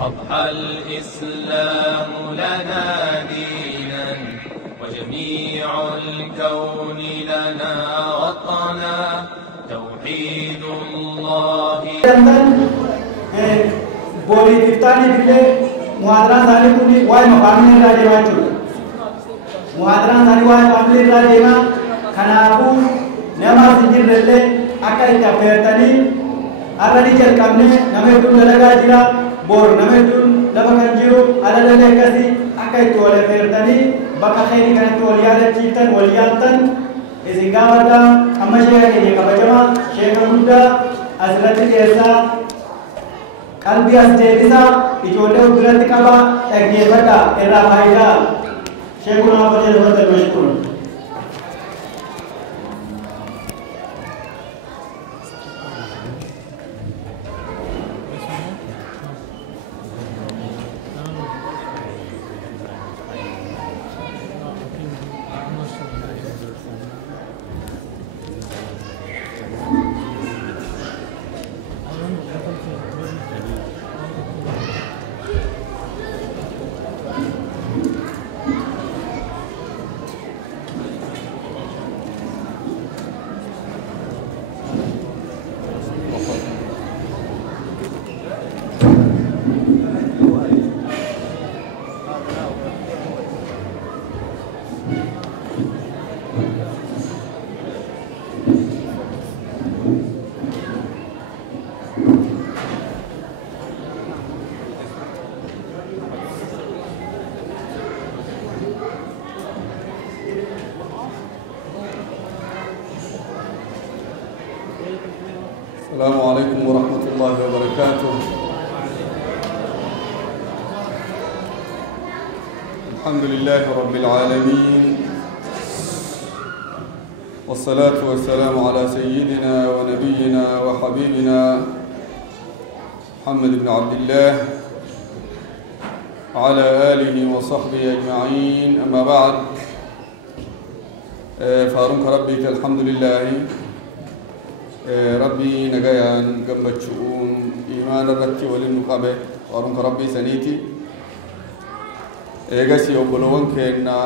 أضحى الإسلام لنا دينا وجميع الكون لنا وطنا توحيد الله. بولي تفتاني بلي محاضران ثاني كوني واي مقامين راجما چود محاضران ثاني واي مقامين راجما خنابو نما سنجر رلي أكا إتفيرتني أرادي جلقامني نمهدون للغا جرا بور نمهدون لبكان جيرو على للغاسي أكا إتوالي فيرتني بكا خيري كانت وليادة جيتن وليادتن إذن قامتا أما شيئا كيني كبجما شيئا مدى أسلتي كيسا قلبي أستيقظا إجولة ودرت كبا تكيفتا إرى فايدا شيخنا فجر فتر مشكور. السلام عليكم ورحمة الله وبركاته. الحمد لله رب العالمين والصلاة والسلام على سيدنا ونبينا وحبيبنا محمد بن عبد الله وعلى آله وصحبه أجمعين. أما بعد فارنك ربك الحمد لله ربي نجايان جنب شؤون إيمان الرتي وللنقابة وارنك ربي سنيتي إيجاسي وبلون كنا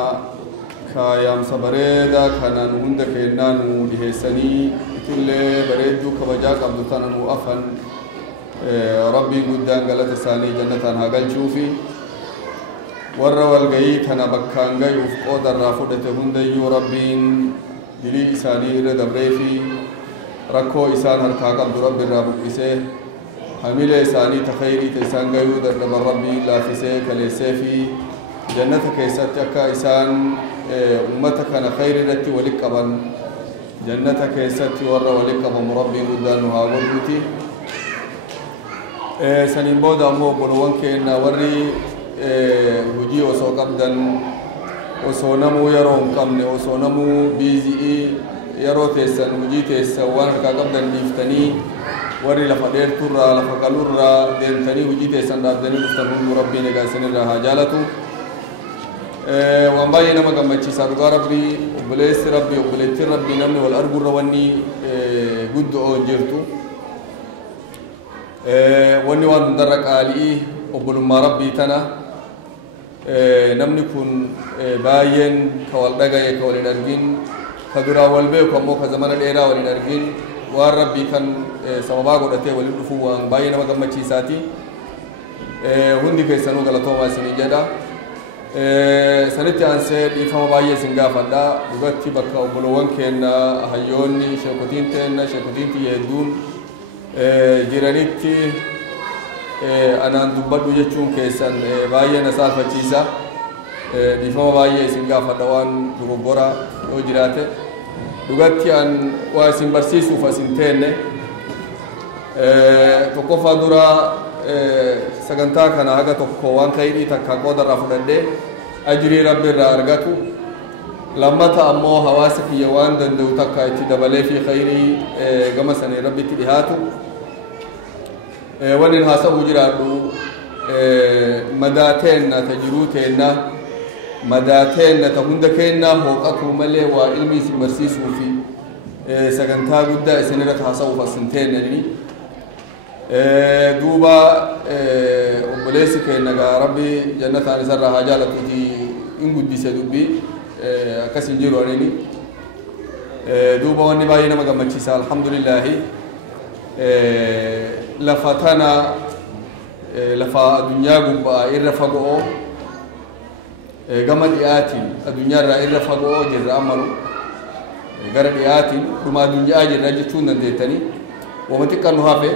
كيام سبريدا كنا نهند كنا نوده سني كل بريدو كبجاك عبد تنا نوافن ربي قدام قالت ساني جنة هاجل شوفي ورا والجاي كنا بكان جاي وفقود الرافضة هند يو ربين دلي ساني رد بريفي ركو إسان هركاك عبد رب الرب إسه حمل إساني تخيري تسان جيو در رب ربي لا فسه كليسفي جنتك إساتك إسان أمتك أنا خير رتي ولك أبن جنتك إساتي ور ولك أبن ربي مدانها وربتي سنين بود أمو بلوان كنا وري هجي وسوق أبدن وسونمو يروم كمن وسونمو بيزي يرو تيسن وجي تيسن وانا كاقبدن نيفتني وري لفدير ترى لفقلورا دينتني وجي تيسن دابدني مفتنون ربي نقاسن الرها جالتو وانباي نما قمتشي سارقا ربي وبليس ربي وبليت ربي نمني والأرض رواني قد أوجرتو واني وان مدرك آلي وبلما ربي تنا نمني كن باين كوالدقايا كوالدرقين كدرا والبيك ومو كزمان الإيرا ولنرجين والربي كان سمبا قدته وللدفو وان باينا مقامتشي ساتي هندي كيسانو غلطوما سنجدا سنتي عن سيد إفهم باية سنغافا دا بغتي بكا وبلوان كينا هيوني شاكوتين تينا شاكوتين تيهدون جيرانيتي أنا ندبادو جيشون كيسان باية نسال فتشيسا إفهم باية سنغافا دوان دغبورا وجراته دغتي أن واسم برسيسو فسنتين تقف درا سجنتا كان هذا تقوان خيري تكاكو درا فدده أجري ربي رارجتو لما تأمو حواسك يوان دندو تكاي تدبلي في خيري جمسني ربي تلهاتو ونن هاسا وجراتو مداتين تجروتين مداتين تهندكين هوقتو ملي وعلمي سمرسيسو في سجنتا جدا سنرة حسوا فسنتين يعني دوبا obboleessi keenya rabbi jannataan isarraa haa jaalatuuti in guddise dubbii akkas hin jiru anini duuba wanni baay'ee nama gammachiisa alhamdulillaahi lafa tana lafa addunyaa gubbaa irra fagoo gama dhiyaatiin addunyaarraa irra fagoo jirra ammaru gara dhiyaatiin dhuma addunyaa jirra jechuun dandeettanii wama xiqqaan nu hafe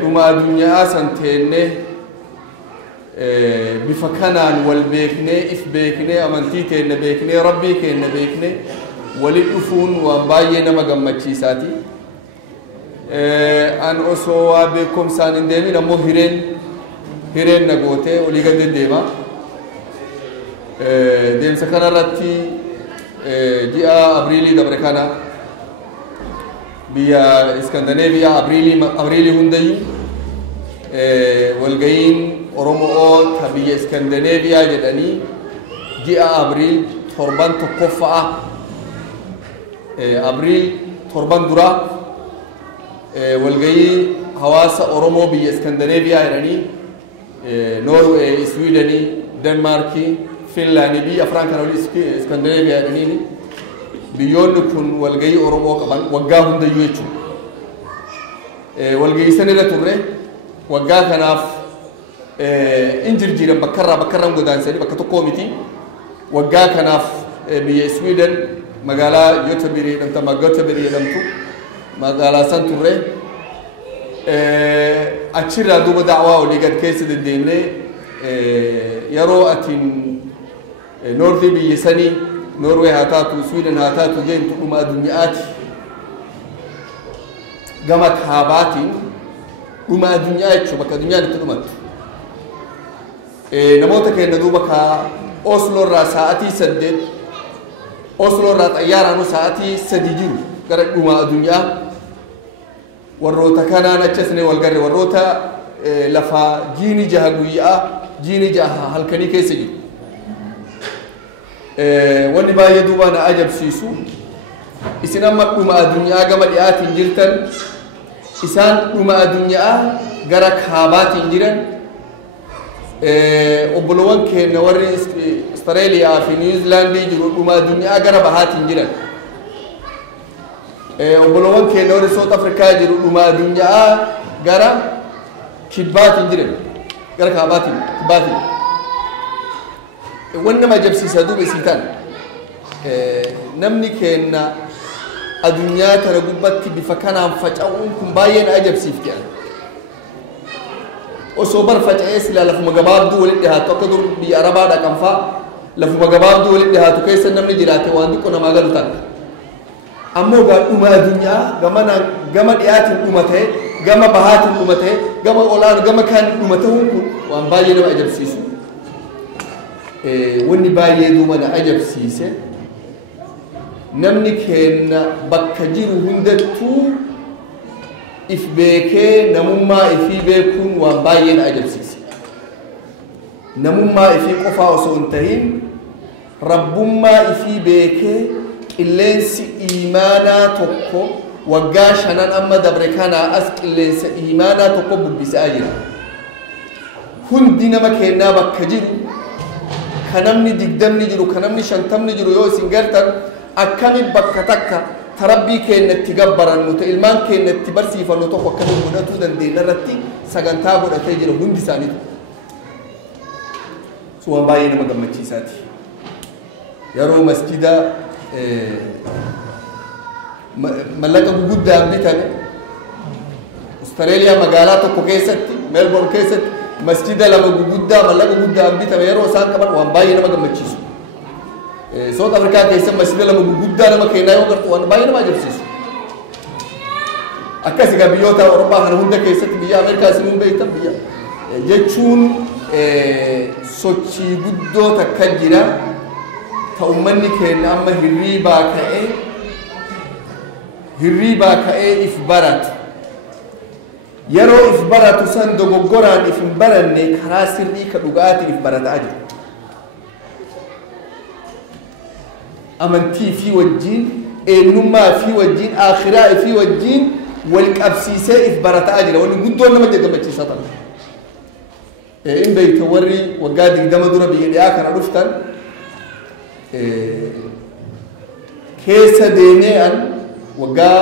dhuma addunyaa san teennee bifa kanaan wal beeknee if beeknee amantii teenne beeknee rabbii keenya beeknee walit dhufuun waan baay'ee nama gammachiisaati. An osoo waa beekumsaan hin deemin ammoo hireen na gootee olii gad deddeema. Deemsa kanarratti ji'a Abriilii dabre kana biyya Iskandinaaviyaa Abriilii hundayyuu walgayiin Oromoo ta biyya Iskandinaaviyaa jedhanii ji'a Abriil torban tokkoffa'a Abriil torban duraa walgayii hawaasa Oromoo biyya Iskandinaaviyaa jedhanii Noorwee, Swiidanii, Denmaarkii, Finlaandii biyya afran kana olii Iskandinaaviyaa jedhanii biyyoonni kun walgayii Oromoo qaban waggaa hundayyuu jechuudha. Walgayii sanirra turre waggaa kanaaf in jirjiiran bakkarraa godaansanii bakka tokkoo miti. Waggaa kanaaf biyya Swiiden magaalaa Göteborg jedhamtu magaalaa san turre achirraa duuba da'waa olii gad keessa deddeemnee yeroo atiin noordii biyya sanii Noorwee haa taatu Swiiden haa taatu deemtu dhuma addunyaati gama kaabaatiin dhuma addunyaa jechuun bakka addunyaan itti dhumattu namoota keenya duuba kaa Oslo irraa sa'aatii 8 Oslo irraa xayyaaraanu sa'aatii 3 jiru gara dhuma addunyaa warroota kanaan achasne walgarre warroota lafa jiini jaha guyyaa jiini jaha halkanii keessa jiru wanni baay'ee duuba na ajabsiisu isin amma dhuma addunyaa gama dhiyaatiin jirtan isaan dhuma addunyaa gara kaabaatiin jiran obboloowwan keenya warri Austraaliyaa fi New Zealandii jiru dhuma addunyaa gara bahaatiin jiran obboloowwan keenya warri South Afrikaa jiru dhuma addunyaa gara kibbaatiin jiran gara kaabaatiin kibbaatiin wanni nama ajabsiisa duuba isii tan namni keenya addunyaa tana gubbatti bifa kanaan faca'uun kun baay'ee na ajabsiifti osoo bar faca'ee silaa lafuma gabaabduu walitti dhihaatu akka dur biyya arabaa dhaqanfaa lafuma gabaabduu walitti dhihaatu keessa namni jiraate waan xiqqoo namaa galu tan ammoo dhuma addunyaa gama dhiyaatiin dhuma ta'e gama bahaatiin dhuma ta'e gama olaanu gama kaan dhuma ta'uun kun waan baay'ee nama ajabsiisu wanni baay'ee duuba na ajabsiise namni keenya bakka jiru hundattuu if beekee namummaa ifii beekuun waan baay'ee na ajabsiise namummaa ifii qofaa osoo hin tahin rabbummaa ifii beekee qilleensi iimaanaa tokko waggaa 5 amma dabre kanaa as qilleensa iimaanaa tokko bubbisaa jira hundi nama keenyaa bakka jiru kanamni 20 jiru kanamni 50 jiru yoo isin gartan akkami bakka takka tarabbii keenyatti gabbarannu ta ilmaan keenyatti barsiifannu tokko akkami godhatuu dandeenya irratti sagantaa godhatee jira hundi isaaniitu waan baay'ee nama gammachiisaati yeroo masjida mallaqa guguddaan bitame Austraaliyaa magaalaa tokko keessatti Melbourne keessatti masjida lama guguddaa mallaqa guguddaan bitame yeroo isaan qaban waan baay'ee nama gammachiisu South Africa keessa masjida lama guguddaa nama keenyaa yoo gartu waan baay'ee nama ajabsiisu akkasii gaa biyyoota Awurooppaa kana hunda keessatti biyya Ameerikaa isin beektan biyya jechuun sochii guddoo takka jira ta ummanni keenya amma hirriibaa ka'ee if baratu yeroo if baratu san dogoggoraan if hin baranne karaa sirrii ka dhugaatiin if barataa jiru amantii fi wajjiin eenyummaa fi wajjiin akhiraa fi wajjiin wal qabsiisee if barataa jira wanni guddoon nama gammachiisaa ta'a إن بيتوري وقاد قدام دورة بيجي أكن عرفتن كيس ديني أن وقا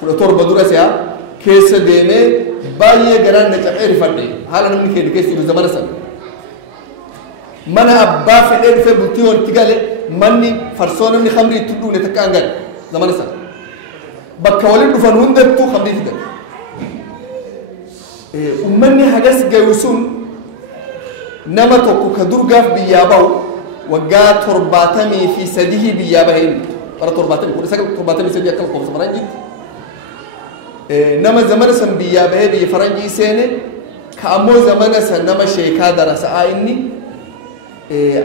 كل تربة دورة سيا كيس ديني باية جران نتعرف فني هلا نمني كده كيس في زمان سن من أبا في الإير في بطيون تقاله مني فرسون من خمري تدو نتكانجل زمان سن بكوالين دفنون ده تو خمري تدل ومني حاجة جيوسون نما توكو كدور قاف بياباو وقا ترباتمي في سديه بيابهين para torbatami ko sagal torbatami se yakal ko faranji nama zamana san biya be faranji sene ka ammo zamana san nama sheka darasa ayni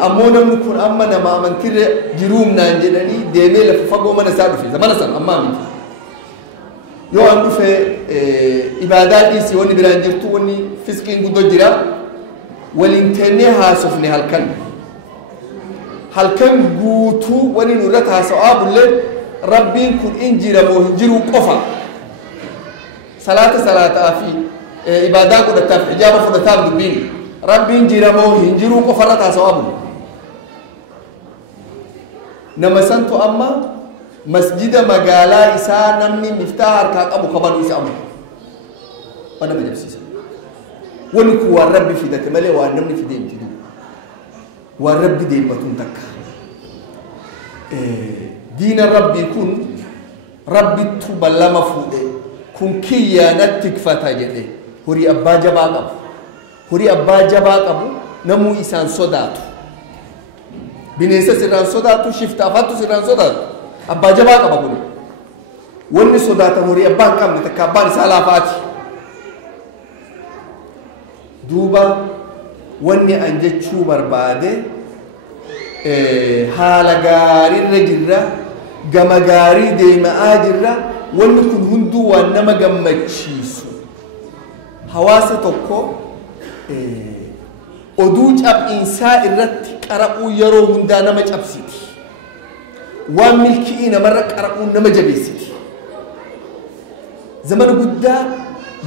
ammo nam kun amma na ma man tire jirum nan jedani de me la fago mana sadu fi zamana san amma mi yo andu fe ibadati si woni biranjirtu woni fiskin gudo jira walintene ha sufni halkan halkan guutuu wani nurata haasa'aabulle rabbiin kun injiramoo hinjiruu qofa salaata fi ibaadaa godhataaf hijaaba fudhataaf dubbiin rabbiin jiramoo hinjiruu qofa irratti haasa'aabulle nama santu amma masjida magaalaa isaa namni miftaa harkaa qabu kabanu isa amma waan nama jabsiisa wani kun waan rabbi fidate malee waan namni fidee miti والرب دي بتنتك دين ربي كن ربي تبلا مفوده كن كيانتك فتاجده هوري أبا جباقب هوري أبا جباقب نمو إسان صداتو بنيسة سران صداتو شفتافاتو سران صداتو أبا جباقب أقول وني صداتا هوري أبا كم نتكابان سالافاتي دوبا wanni an jechuu barbaade haala gaariirra jirra gama gaarii deemaa jirra wanni kun hunduu waan nama gammachiisu hawaasa tokko oduu cab'iinsaa irratti qara'uu yeroo hundaa nama cabsiti waan milki'ii namarra qara'uu nama jabeessiti zaman guddaa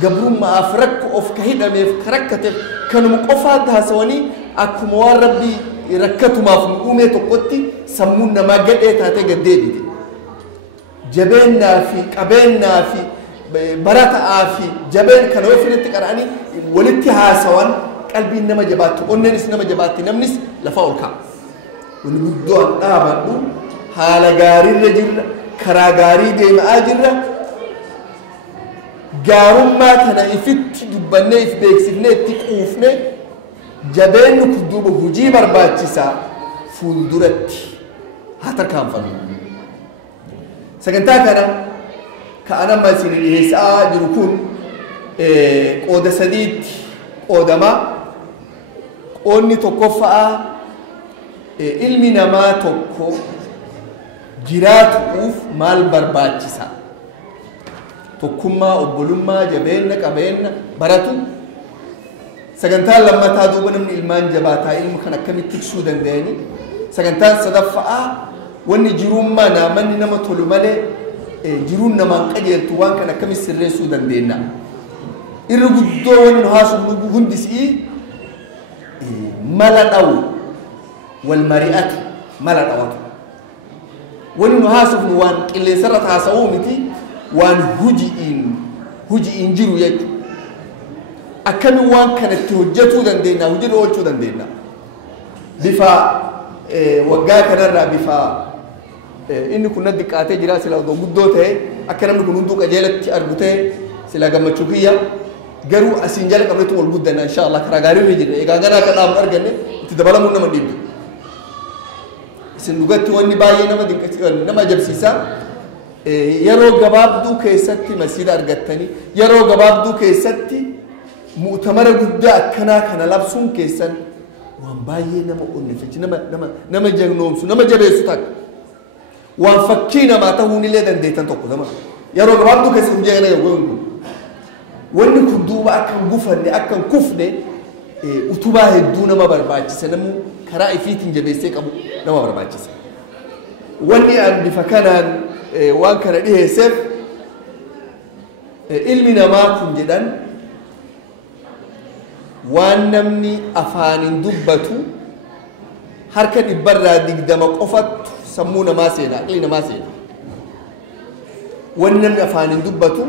gabrummaaf rakko of ka hidhameef ka rakkateef kanuma qofaat haasawanii akkuma waan rabbii rakkatumaaf nu uumee tokkotti sammuun namaa gadhee taatee gaddeebite jabeennaa fi qabeennaa fi barataa fi jabeen kana ofirratti qara'anii walitti haasawan qalbiin nama jabaatti onneenis nama jabaatti namnis lafa ol ka'a wani guddoo an dhaabadhu haala gaariirra jirra karaa gaarii deemaa jirra gaarummaa kana ifitti dubbannee if beeksifnee itti quufne jabeenni kun duuba hujii barbaachisaa fuulduratti haa tarkaanfannu sagantaa kana ka anamma isin dhiyeessaa jiru kun qooda sadiitti qoodama qoonni tokkoffaa ilmi namaa tokko jiraatuuf maal barbaachisa tokkummaa obbolummaa jabeenna qabeenna baratu sagantaan lammataa duuba namni ilmaan jabaataa ilmu kan akkamitti tiksuu danda'ani sagantaan sadaffaa wanni jirummaa naamanni nama tolu malee jiruun namaan qajeeltu waan kan akkamitti sirreessuu dandeenya irra guddoo wanni nu haasofnu hundisii mala dhawu wal mari'atu mala dhawatu wanni nu haasofnu waan qilleensarra haasa'uu miti waan hujiin jiru jechuudha akkami waan kanatti hojjetuu dandeenya hojii oolchuu dandeenya bifa waggaa kanarraa bifa inni kun diqqaatee jira sila odoo guddoo ta'e akka namni kun hunduu qajeelatti argu ta'e sila gammachuu kiyya garuu asiin jala qabneetu wal guddanna inshaallah karaa gaariirra jirra egaa ganaa akka dhaabu arganne itti dabalamuun nama dhiibdu isin dhugatti wanni baay'ee nama ajabsiisa yeroo gabaabduu keessatti masjiida argattanii yeroo gabaabduu keessatti mu'tamara guddaa akkanaa kana labsuun keessan waan baay'ee nama onnefachi nama jagnoomsu nama jabeessu takka waan fakkii namaa ta'uun illee dandeettan tokko zama yeroo gabaabduu keessatti hojii kana yoo wanni kun duuba akkan gufanne akkan kufne utubaa hedduu nama barbaachisa namu karaa ifiitiin jabeessee qabu nama barbaachisa wanni an bifa kanaan waan kana dhiheesseef ilmi namaa kun jedhan waan namni afaanin dubbatu harka dhibbarraa 20 qofatu sammuu namaa seena aqli namaa seena waan namni afaanin dubbatu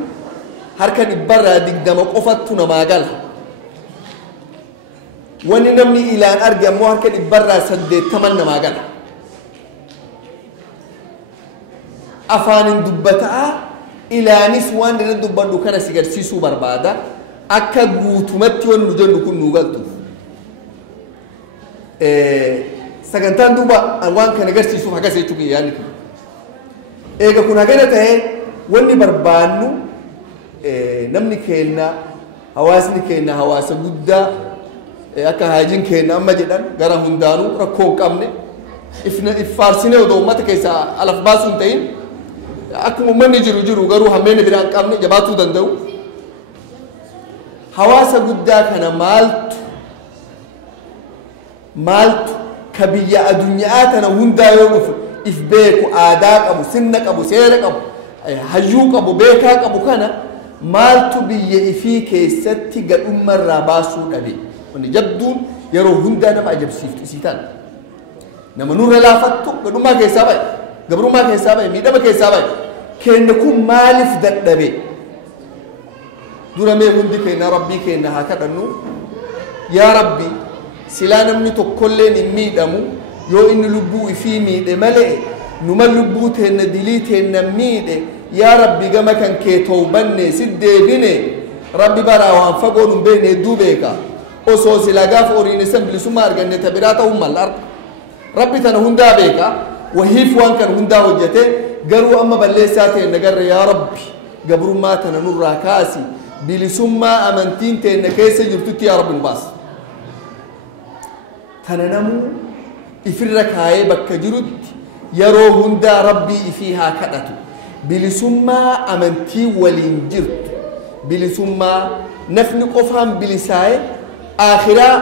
harka dhibbarraa 20 qofatu namaa gala waan namni ilaan arge ammoo harka dhibbarraa 80 namaa gala afaanin dubbataa ilaanis waan irra dubbadhu kana si garsiisuu barbaada akka guutumatti waan nu jennu kun nu galtuuf sagantaan duuba waan kana garsiisuuf hagas jechuun yaadni kun eega kun hagana ta'e wanni barbaannu namni keenna hawaasni keenna hawaasa guddaa akka haajiin keenna amma jedhan gara hundaanuu rakkoo hin qabne ifaarsine odoo uummata keessaa alaf baasuu hin ta'in akkuma uummanni jiru garuu hammeenya biraa hin qabne jabaatuu danda'u hawaasa guddaa kana maaltu ka biyya addunyaa tana hundaa yoo dhufu if beeku aadaa qabu sinna qabu seera qabu hayyuu qabu beekaa qabu kana maaltu biyya ifii keessatti gadhummarraa baasuu dhabe wanni jabduun yeroo hundaa nama ajabsiiftu isii tana nama nurra laafattu gadhummaa keessaa bahe gabrummaa keessaa bahe miidhama keessaa bahe keenna kun maaliif dadhabe duramee hundi keenya rabbii keenya haa kadhannu yaa rabbi silaa namni tokkolleen hin miidhamu yoo inni lubbuu ifii miidhe malee numa lubbuu teenna dilii teenna miidhe yaa rabbi gama kan kee toobanne siddeebine rabbi baraa waan fagoo nun beekne hedduu beeka osoo silaa gaafa horiin isan bilisummaa arganne ta biraa ta'uu mala rabbi tana hundaa beeka wahiif waan kan hundaa hojjete garuu amma balleessaa ta'e nagarre yaa rabbi gabrummaa tana nurraa kaasi bilisummaa amantiin teenna keessa jirtutti yaa rabbi nu baas tana namuu ifirra kaayee bakka jirutti yeroo hundaa rabbii ifii haa kadhatu bilisummaa amantii waliin jirtu bilisummaa nafni qofaan bilisaa'e akhiraa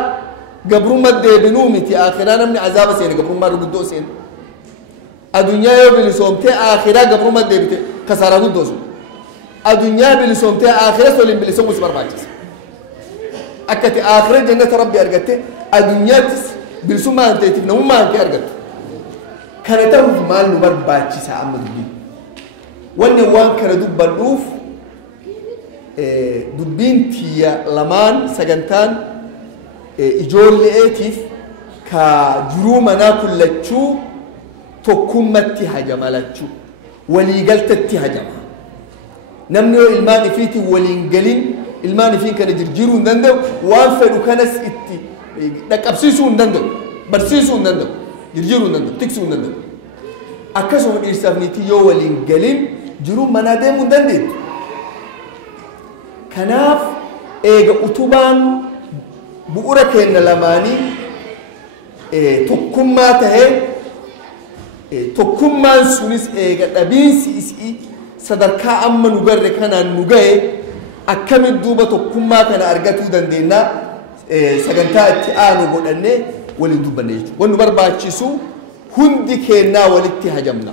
gabrummaa deebinuu miti akhiraa namni azaaba seene gabrummaa guddoo seene addunyaa yoo bilisoomtee akhiraa gabrummaa deebite kasaaraa guddoo sun addunyaa bilisoomtee akhiraa waliin bilisoomuu si barbaachisa akkati akhiraa jannata rabbi argatte addunyaattis bilisummaa hanteetiif namummaa hantee argattu kana ta'uuf maal nu barbaachisa amma dubbiin wanni waan kana dubbadhuuf dubbiin tiyya lamaan sagantaan ijoolleetiif ka jiruu manaa kullachuu tokkummatti hajamalachuu waliigaltatti hajama namni yoo ilmaan ifiitiin waliin galin ilmaan ifiin kana jirjiiruu hin danda'u waan fedhu kanas itti dhaqqabsiisuu hin danda'u barsiisuu hin danda'u jirjiiruu hin danda'u tiksuu hin danda'u akkasuma dhiirsaaf niitii yoo waliin galin jiruu manaa deemuu hin dandeettu kanaaf eega utubaan bu'ura keenya lamaanii tokkummaa tahee tokkummaan sunis eega dhabiinsi isii sadarkaa amma nu garre kanaan nu gahe akkamitti duuba tokkummaa kana argatuu dandeenya sagantaa itti aanu godhannee waliin dubbanne jechuudha wanni barbaachisu hundi keennaa walitti hajamna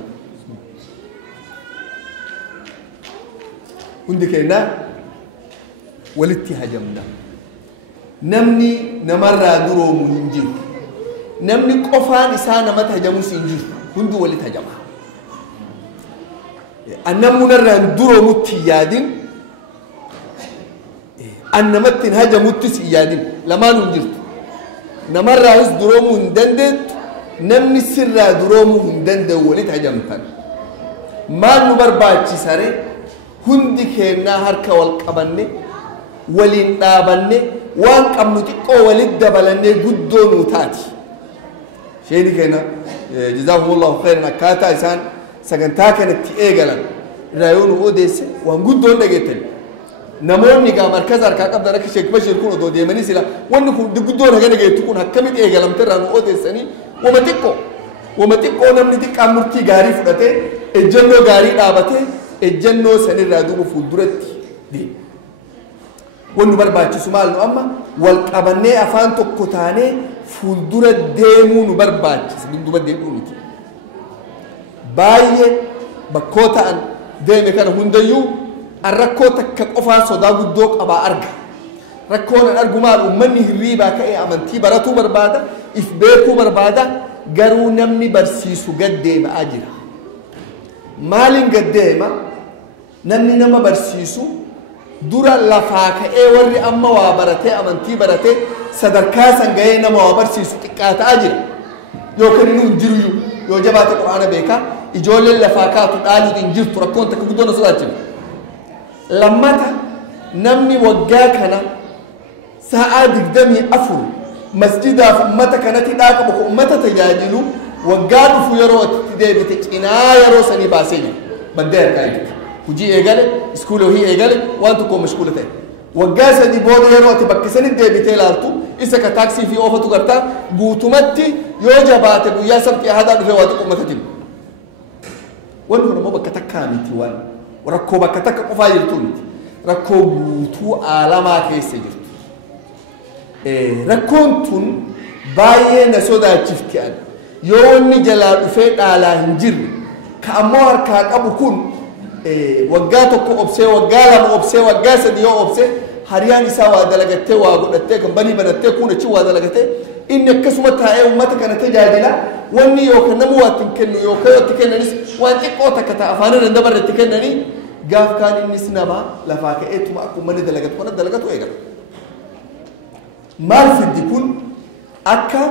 hundi keennaa walitti hajamna namni namarraa duroomu hin jiru namni qofaan isaa namatti hajamus hin jiru hundi walitti hajama annamunarraa hin duroomutti hin yaadin annamatti hin hajamuttis hin yaadin lamaan hin jirtu namarraas duroomuu hin dandeettu namni sirraa duroomuu hin danda'u walitti hajamtan maal nu barbaachisare hundi keennaa harka wal qabanne waliin dhaabanne waan qabnu xiqqoo walitti dabalannee guddoo nuu taati sheeni keenya jazakumullahu khairan akkaataa isaan sagantaa kanatti eegalan irraa yoo nu odeesse waan guddoon dhageettan namoonni gaa markaza harkaa qabdan akka Sheek Bashir kun odoo deemanii sila wanni kun guddoon haga dhageettu kun akkamitti eegalamte irraa nu odeessanii wama xiqqoo namni xiqqaan murtii gaarii fudhatee ejjennoo gaarii dhaabatee ejjennoo sanirraa duuba fuulduratti deema wanni barbaachisu maal nu amma wal qabannee afaan tokko taanee fuuldura deemuu nu barbaachisa dudduba deemuu miti baay'ee bakkoo ta'an deeme kana hundayyuu rakkoo takka qofaa sodaa guddoo qabaa arga rakkoon argumaan ummanni hirriibaa ka'ee amantii baratuu barbaada if beekuu barbaada garuu namni barsiisu gaddeemaa jira maaliin gaddeema namni nama barsiisu dura lafaa ka'ee warri amma waa baratee amantii baratee sadarkaa san ga'ee nama waa barsiisu xiqqaataa jira yookaan inni hin jiru yoo jabaate quraana beekaa ijoolleen lafaa kaatu dhaaluutu hin jirtu rakkoon takka guddoon na sodaachiftu lammata namni waggaa kana sa'aa 24 masjidaaf ummata kanatti dhaaqabu ko ummata tajaajilu waggaa dhufu yeroo itti deebite cinaa yeroo sanii baasee jiru baddee harkaa jirti hujii eegale iskuula hii eegale waan tokko mashkuula ta'e waggaa sadii booda yeroo ati bakka sanitti deebitee ilaaltu isa ka taaksii fi oofatu gartaa guutumatti yoo jabaate guyyaa sabti ahadaa dhufee waa xiqqoo ummatatiin wanti kun immoo bakka takkaa miti waan rakkoo bakka takka qofaa jirtu miti rakkoo guutuu aalamaa keessa jirtu rakkoon tun baay'ee na sodaachifti an yoo wanni jalaa dhufee dhaalaa hin jirre ka ammoo harkaa qabu kun waggaa tokko obsee waggaa lama obsee waggaa sadii yoo obsee hariyaan isaa waa dalagattee waa godhattee kan banii banattee kun achi waa dalagattee inni akkasuma taa'ee ummata kana tajaajila wanni yookaan nama waa ittiin kennu yookaan itti kennanis waan xiqqoo takka ta'a afaan irra dabarre itti kennanii gaaf kaan innis nama lafaa ka'eetuma akkuma inni dalagatu kana dalagatu eegala. maal fiddi kun akka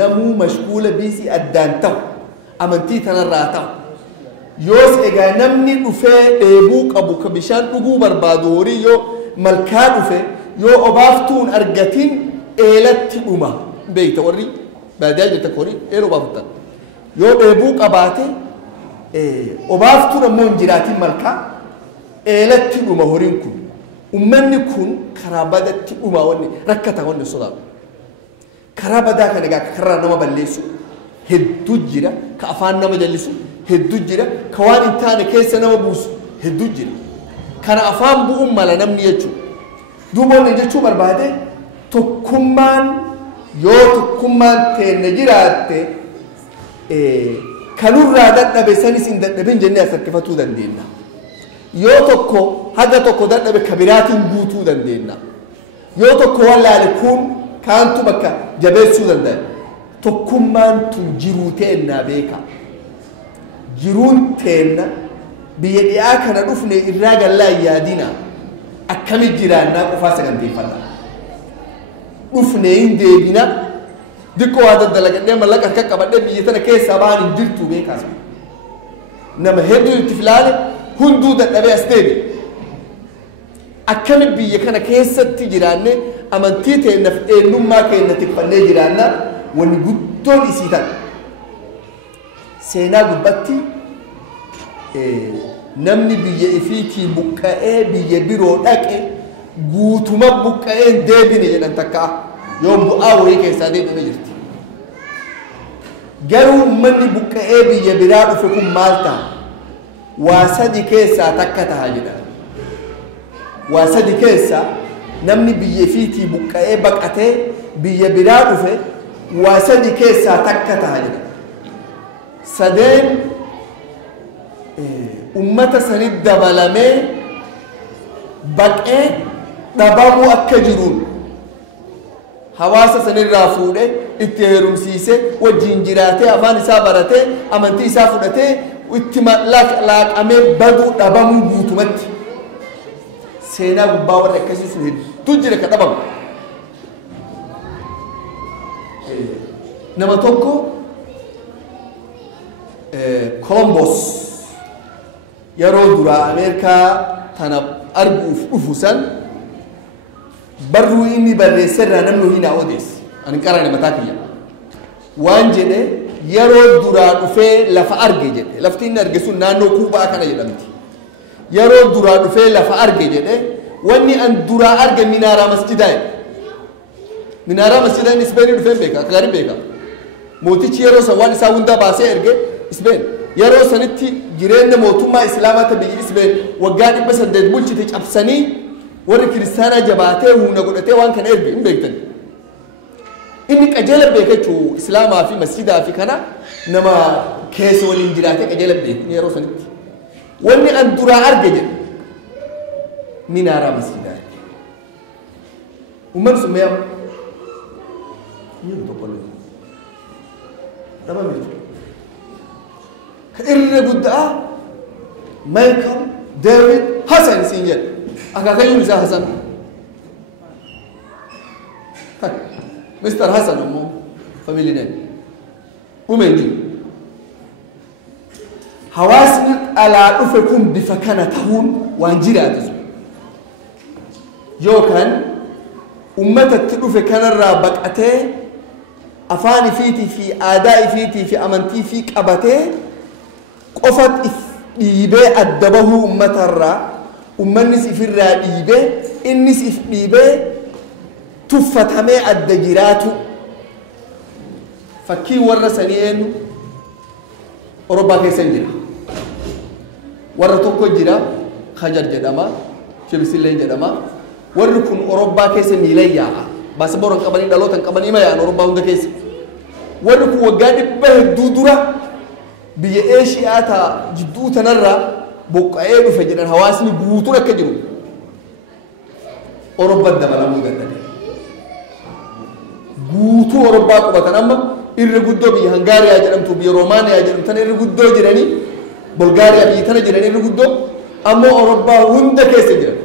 namuu mashkuula biisii addaan ta'u amantii tanarraa ta'u yoos egaa namni dhufee dheebuu qabu ka bishaan dhuguu barbaadu horii yoo malkaa dhufe yoo obaaftuun argatin eelatti dhuma beeyta warri baadiyaa jirta horii eeloo obaafatan yoo dheebuu qabaate obaaftuun ammoo hin jiraatin malkaa eelatti dhuma horiin kun ummanni kun karaa badatti dhuma wanni rakkata wanni sodaatu karaa badaa kan egaa karaa nama balleessu hedduu jira ka afaan nama jallisu hedduu jira ka waan hin taane keessa nama buusu hedduu jira kana afaan bu'uun mala namni jechuudha duuba wanni jechuu barbaade tokkummaan yoo tokkummaan teenne jiraatte kanurraa dadhabe sanis hin dadhabin jennee as harkifatuu dandeenya yoo tokko haga tokko dadhabe kabiraatiin guutuu dandeenya yoo tokko wallaale kun kaantu bakka jabeessuu danda'a tokkummaan tun jiruu teennaa beeka jiruun teenna biyya dhiyaa kana dhufne irraa gallaa yaadina akkami jiraannaa qofaa saganteeffanna dhufne hin deebina diqqoo waa daddalagadhee mallaqa harka qabadhee biyya tana keessaa ba'an hin jirtu beekaas nama hedduu itti filaale hunduu dadhabee as deebi akkami biyya kana keessatti jiraanne amantii teennaaf eenyummaa keenya tikfannee jiraanna wanni guddoon isii tan seenaa gubbatti namni biyya ifiitii buqqa'ee biyya biroo dhaqe guutuma buqqa'ee deebine jedhan takka yoo bu'aa wayii keessaa deebine jirti garuu ummanni buqqa'ee biyya biraa dhufe kun maal ta'a waa sadi keessaa takka taha jedha waa sadi keessaa namni biyya ifiitii buqqa'ee baqatee biyya biraa dhufe waa sadi keessaa takka taha jedha sadeen ummata sanit dabalamee baqee dhabamuu akka jiruun hawaasa sanirraa fuudhe itti heerumsiise wajjin jiraatee afaan isaa baratee amantii isaa fudhatee itti laaqamee baduu dhabamuu guutumatti seenaa gubbaa warra akkasii sun hedduu jira ka dhabamu nama tokko Columbus yeroo duraa Ameerikaa tana arguuf dhufu san barruu inni barreesse irraa namni hin odeessi ani qarane mataa kiyya waan jedhe yeroo duraa dhufee lafa arge jedhe lafti inni arge sun naannoo Kuubaa kana jedhamti yeroo duraa dhufee lafa arge jedhe wanni an duraa arge minaaraa masjidaa minaaraa masjidaa inni Isbeenii dhufee beeka akka gaarii beeka mootichi yeroo san waan isaa hunda baasee erge Isbeen yeroo sanitti jireenya mootummaa islaamaa ta biyyi Isbeen waggaa 800 bulchite cabsanii warri kiristaanaa jabaatee humna godhatee waan kana erge hin beektan inni qajeela beekachuu islaamaa fi masjidaa fi kana nama keessa waliin jiraatee qajeela beeku yeroo sanitti wanni an duraa arge jedhe minaaraa masjidaa ومن سميهم يلو تقولون تمام كإرّ بدأ مايكل ديفيد حسن سينجل أكاكا يونسا حسن مستر حسن أمو فاميلي نيم ومنجي حواسنا على أفكم بفكانة تهون وانجيرا تزو يو كان أمة التلوفة كان الرابق أتي أفاني فيتي في آداء فيتي في أمنتي في كأبتي قفت إيبي أدبه أمة الرا أمنس في الرا إيبي إنس إيبي تفتمي الدجيرات فكي ورسنين أوروبا كيسنجرا ورطوكو جرا خجر جدما شبسيلين جدما وركن أوروبا كيس ميليا بس بورن كبني دلوتن كبني ما يعني أوروبا هندا كيس وركن وجاني به دودورا بيأشياء تا جدو تنرى بقعين وفجرن حواسني بوتورا كجرو أوروبا دبلا مودن بوتو أوروبا كبتنام إرغودو بي هنغاريا جرم تو بي رومانيا جرم تن إرغودو جراني بلغاريا بي تن جراني إرغودو أما أوروبا هندا كيس جرم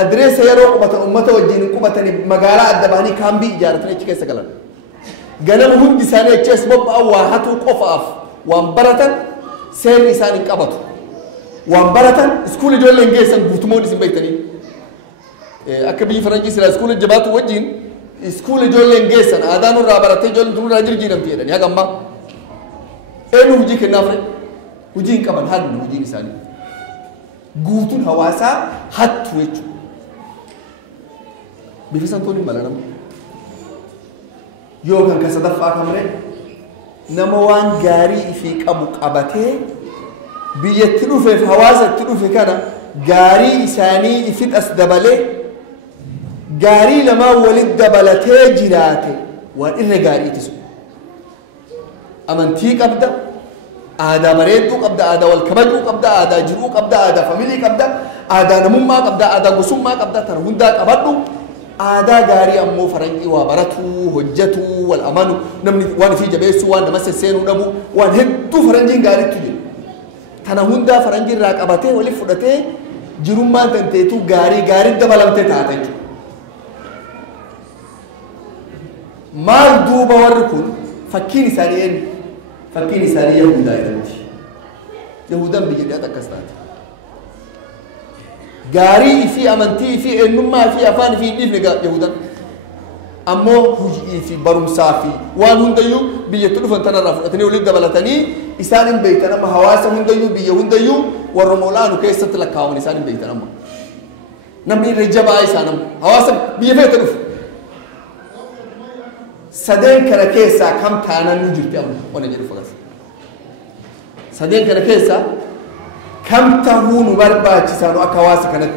أدريس يارو قبطن أمته وجين قبطن مقالة أدباني كام بي إجارتنا إيش كلام جنم هم دسانة إيش باب أو واحد وقفاف وامبرتن سير لساني قبطو وامبرتن سكول جول لنجيسن بوتمون اسم بيتني أكبي فرنجي سلا سكول جبات وجين سكول جول لنجيسن آدانو رابرتي جول دون راجل جيرم تيرن يا جماعة إنه وجي كنافر وجين كمان هاد وجين لساني guutuun hawaasaa hattu jechuudha. Bifa toni malanam yoo kan ka sadaffaa kamre nama waan gaarii fi qabu qabatee biyyatti dhufeef hawaasatti dhufe kana gaarii isaanii ifixas dabalee gaarii lamaa walit dabalatee jiraate waan irra gaarii itisu amantii qabda آدا مريض قبضة آدا والكبد قبضة آدا جرو قبضة آدا فاميلي قبضة آدا نمما قبضة آدا قسمما قبضة ترهندا قبضو آدا غاري أمو فرنجي وبرتو هجتو والأمانو نمني وان في جبيسو وان نمس السينو نبو وان هدو فرنجي غاري تجي تنهندا فرنجي راك أبته ولي فرته جروما تنتيتو غاري غاري دبلمته تاتي مال دوبا وركون فكيني سارين فكيني ساري يهودا يدمتي يهودا بيجي أتكستات غاري في أمانتي في إنما في أفان في نيف يهودا أمو هجي في برمسا في وان هنديو بيجتلو فانتنا رافضتني ولد دبلتني إسان بيتنا ما حواسا هنديو بيهونديو ورمولانو كيست لكاون إسان بيتنا ما نمني رجبا إسانم حواسا بيفتلو سدين كركيسا كم تانا نجرت أمو وانا جرو فقط سدين كركيسا كم تهون بربا تسانو أكواسا كانت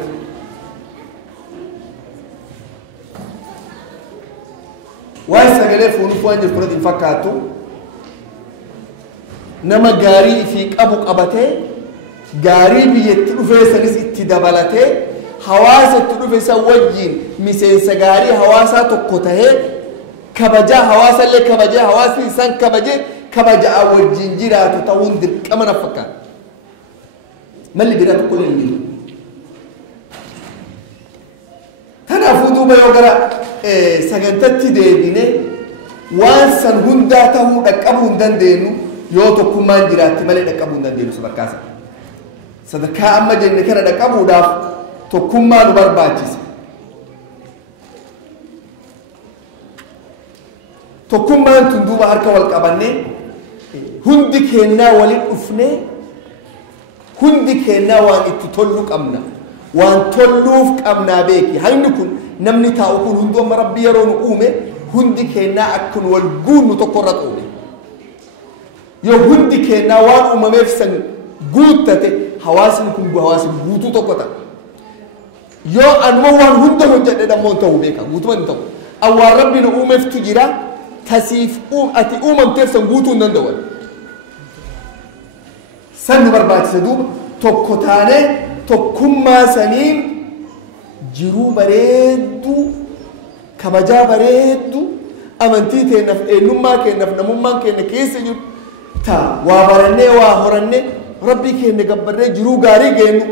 واسا قلي فونو فوانجر كرد انفكاتو نما غاري فيك أبو قبته غاري بيتلو فيسا نس اتدبالته حواسا تلو فيسا وجين مسين سغاري حواسا تقوته كبجا حواسا اللي كبجا حواس إنسان كبجا والجنجيرة تتوندر كما نفكر ما اللي بيرا تقول لي تنافدوا بيوغرا سجنتتي ديبينه وانسان هندا تهو دكابو هندان دينو يوتو كمان جراتي مالي دكابو هندان دينو سبكاسا صدقاء أما جنة كان دكابو داف تو كمان برباچيس tokkummaan tun duuba harka wal qabannee hundi kennaa waliin dhufnee hundi kennaa waan itti tollu qabna waan tolluuf qabnaa beeki hanni kun namni taa'u kun hundooma rabbi yeroo nu uume hundi kennaa akkun wal guunnu tokkorra uume yoo hundi kennaa waan uumameef san guuttate hawaasni kun hawaasni guutuu tokko ta'a yoo anuma waan hunda hojjedhe dhammoon ta'uu beeka guutuma hin ta'u awwaan rabbi nu uumeeftu jira تسيف أتي تفسن قوتون ندوال سن برباك سدوب توكوتاني توكما سنين جرو بريدو kabajaa bareeddu amantii teennaaf eenyummaa keennaaf namummaan keenya keessa jiru taa waa barannee waa horannee rabbii keenya gabbarree jiruu gaarii geenyu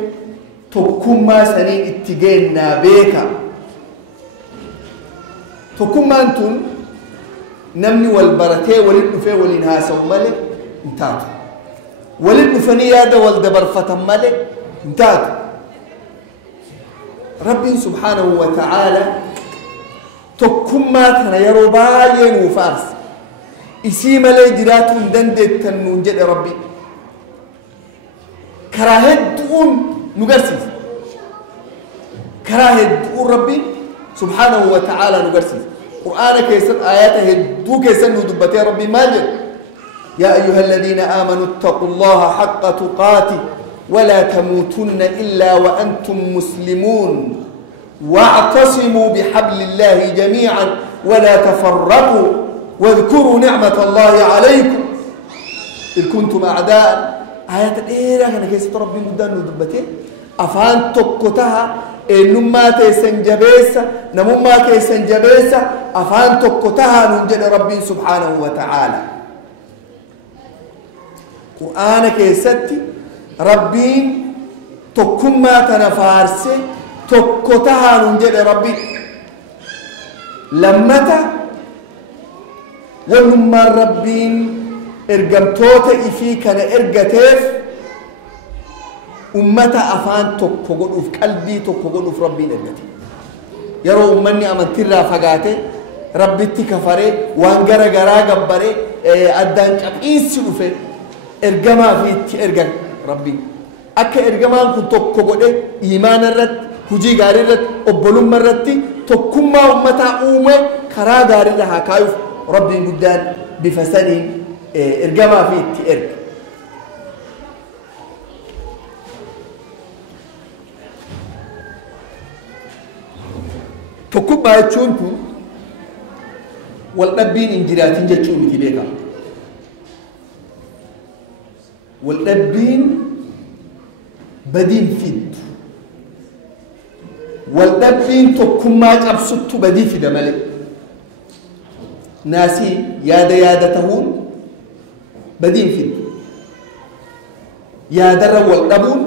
tokkummaa saniin itti geennaa beeka. Tokkummaan tun namni wal baratee waliin dhufee waliin haasa'u malee hin taatu. Waliin dhufanii yaada wal dabarfatan malee hin taatu. Rabbiin subhaanahu wa ta'aala tokkummaa kana yeroo baay'ee nuuf aarsa. Isii malee jiraatuu hin dandeettan nuun jedhe Rabbi. Karaa hedduun nu garsiisa. Karaa hedduun Rabbi subhaanahu wa ta'aala nu garsiisa. Qur'aana keessatti ayata hedduu keessatti nu dubbatee Rabbi maal jedha? يا أيها الذين آمنوا اتقوا الله حق تقاته ولا تموتن إلا وأنتم مسلمون واعتصموا بحبل الله جميعا ولا تفرقوا واذكروا نعمة الله عليكم إذ كنتم أعداء آيات إيه أنا كيس ربي مدان ودبته أفان تقتها إنما تيسن جبيسة نمما تيسن جبيسة أفان تقتها ننجد ربي سبحانه وتعالى قرآن كيستي ربين تقما تنفارسي تقتها ننجد ربي لمتا ونما ربين ارقمتوتا إفي كان ارقتيف أمتا أفان تقوقوا في قلبي تقوقوا في ربين ارقتي يرو أمني أمن ترى فقاتي ربي تكفري وانقر قرا قبري أدان إيسي في ارقما في ارقم ربي أكا ارقمان كن تقوقوا إيمان الرد هجي غاري الرد أبولم الرد تقوما أمتا أومي كرا غاري لها كايف ربي قدان بفساني ارقما في ارق tokkummaa jechuun kun wal dhabbiin hin jiraatin jechuu miti beeka. Wal dhabbiin badiin fiddu. Wal dhabbiin tokkummaa cabsuttu badii fida malee. Naasii yaada tahuun badiin fiddu. Yaadarra wal dhabuun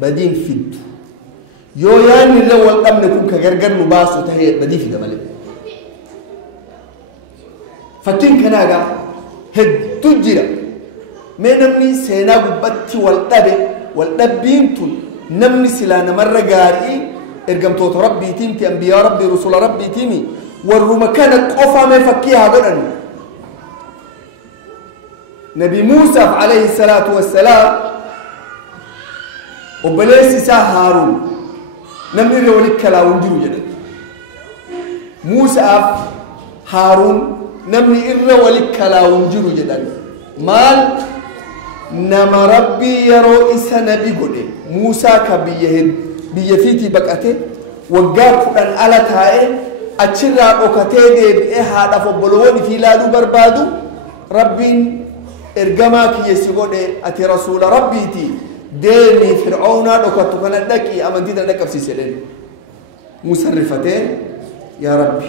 badiin fiddu. yoo yaanni illee wal dhabne kun ka gargar nu baasu tahee badii fida malee. Fakkiin kanaagaa hedduu jira. Mee namni seenaa gubbatti wal dhabe wal dhabbiin tun namni silaa namarra gaarii ergamtoota rabbiitiimti ambiyaa rabbii rusula rabbiitiimi warruma kana qofaamee fakkii haa godhan. Nabi Muusaaf alayhi salaatu wassalaam obboleessi isaa Haaruun namni irra walitti kalaawun jiru jedhan. Muusaaf Haaruun namni irra walitti kalaawun jiru jedhan. Maal nama rabbii yeroo isa nabi godhe Muusaa ka biyya fiitii baqate waggaa 10 ala taa'e achirraa dhokatee deebi'ee haadhaaf obbolowwan ifii ilaaluu barbaadu rabbiin ergamaa kiyyeessi godhe ati rasuula rabbiiti deemii fir'aawnaa dhokattu kana dhaqii amantii tan dhaqqabsiise jedheen. Muusaan rifatee yaa rabbi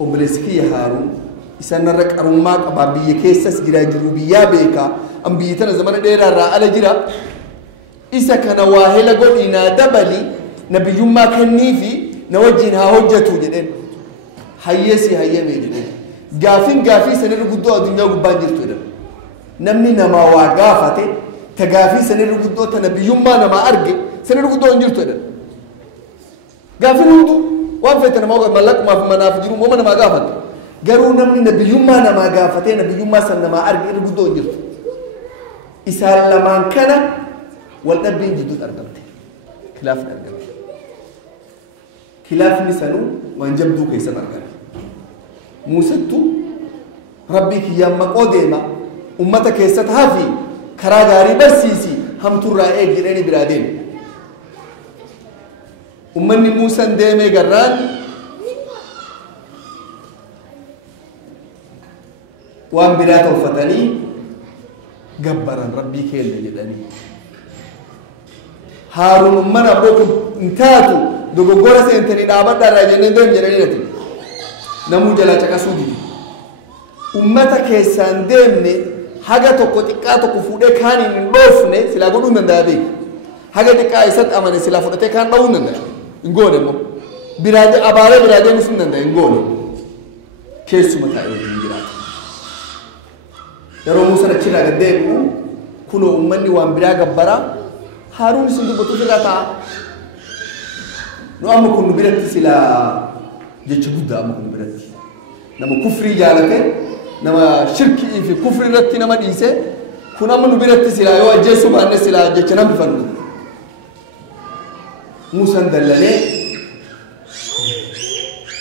obboleessi kiyya Haaruun isan narra qarummaa qabaa biyya keessas jira jiru biyyaa beekaa an biyya tana zamana dheeraa irraa ala jira isa kana waa hela godhii naa dabali nabiyyummaa kenniifi na wajjin haa hojjetu jedheen. Hayyeesi hayyamee jedheen. Gaafii sanirra guddoo addunyaa gubbaan jirtu jedhan. Namni namaa waa gaafate ta gaafii sanirra guddoo ta nabiyyummaa namaa arge sanirra guddoo hin jirtu jedhan. Gaafiin hunduu waan feete namaa mallaqumaaf manaaf jiru uumama namaa gaafate. Garuu namni nabiyyummaa namaa gaafatee nabiyyummaa san namaa arge irra guddoo hin jirtu. Isaan lamaan kana wal dhabbiin jidduutti argamte. Kilaafni argamte. Kilaafni sanuu waan jabduu keessatti argame. Muusattu rabbii kiyyaan maqoo deema ummata keessatti hafi karaa gaarii barsiisi hamturraa eeg jedhanii biraa deeme. Ummanni Muusaan deemee garraan waan biraa tolfatanii gabbaran rabbii keenya jedhanii. Haaruun ummana abboo kun hin taatu dogoggora seentanii dhaabadhaa irraa jennee deem jedhanii nati. namuu jalaa caqasuu dide ummata keessaan deemne haga tokko xiqqaa tokko fuudhee kaaniin hin dhoofne silaa godhuu hin danda'a beeku haga xiqqaa isatti amane silaa fudhatee kaan dha'uu hin danda'a hin goone immoo biraadee abaaree biraadee nus hin danda'a hin goone keessuma taa'e waliin jiraata yeroo Muusaan achirraa gad deebi'u kunoo ummanni waan biraa gabbaraa Haaruun isin dubbatu irraa ta'a nu amma kun nu biratti silaa jecha guddaa amma kun biratti nama kufrii jaalate nama shirkii fi kufrii irratti nama dhiise kun amma nu biratti silaa yoo ajjeessu baanne silaa jecha namni fannu Muusaan dallalee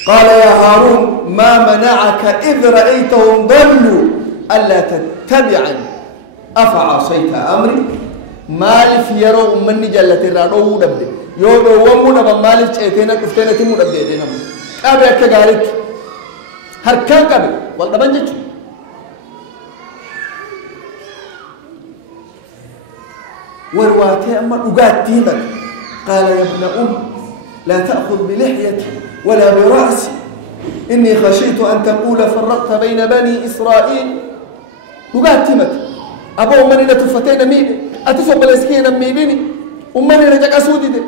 قال يا هارون ما منعك إذ رأيتهم ضلوا ألا تتبعني أفعصيت أمري مالف يرو مني جلت الرادو دبدي يو ومو نبا مالف شيتنا كفتنا تمو دبدي دينا كابي أكا قالت هركان كابي والله بنجج والواتي أما أقاد تيمك قال يا ابن لا تأخذ بلحيتي ولا برأسي إني خشيت أن تقول فرقت بين بني إسرائيل أقاد تيمك أبو أمني نتفتين مين أتصب بالإسكين ميبيني أمني رجع سودي دي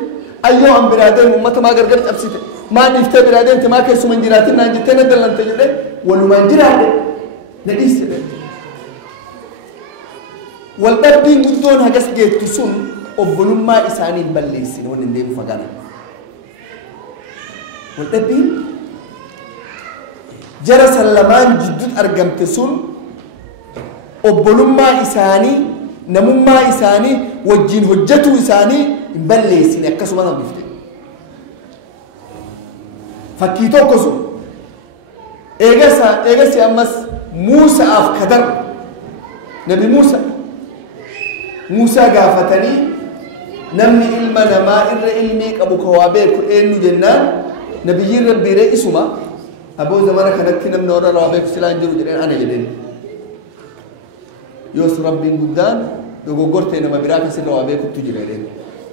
أيوة عم برادين ومتى ما قرقرت أبسيته ما نفتى برادين تما كيسو من جراتنا جتنا دلنا تجده ولو من جراده نديس ده والبابين قدون هجس جيت تسون أبولم ما إساني بليسين ونندم فجانا والبابين جرى سلمان جدود أرجم تسون أبولم ما إساني نمم ما إساني وجين هجتو إساني بليسين أكسو ما نبيفته فكيتو كسو إيجاسي أمس موسى أف كدر نبي موسى قافتني نمني إلما نما إر إلميك أبو كوابير كل إنو جنان نبي ربي رئيسما أبو زمان كانت نمنا ورا رابيك سلان جرو جرين أنا جدين يوس ربي قدام يقول نما براك سلوا رابيك تجرين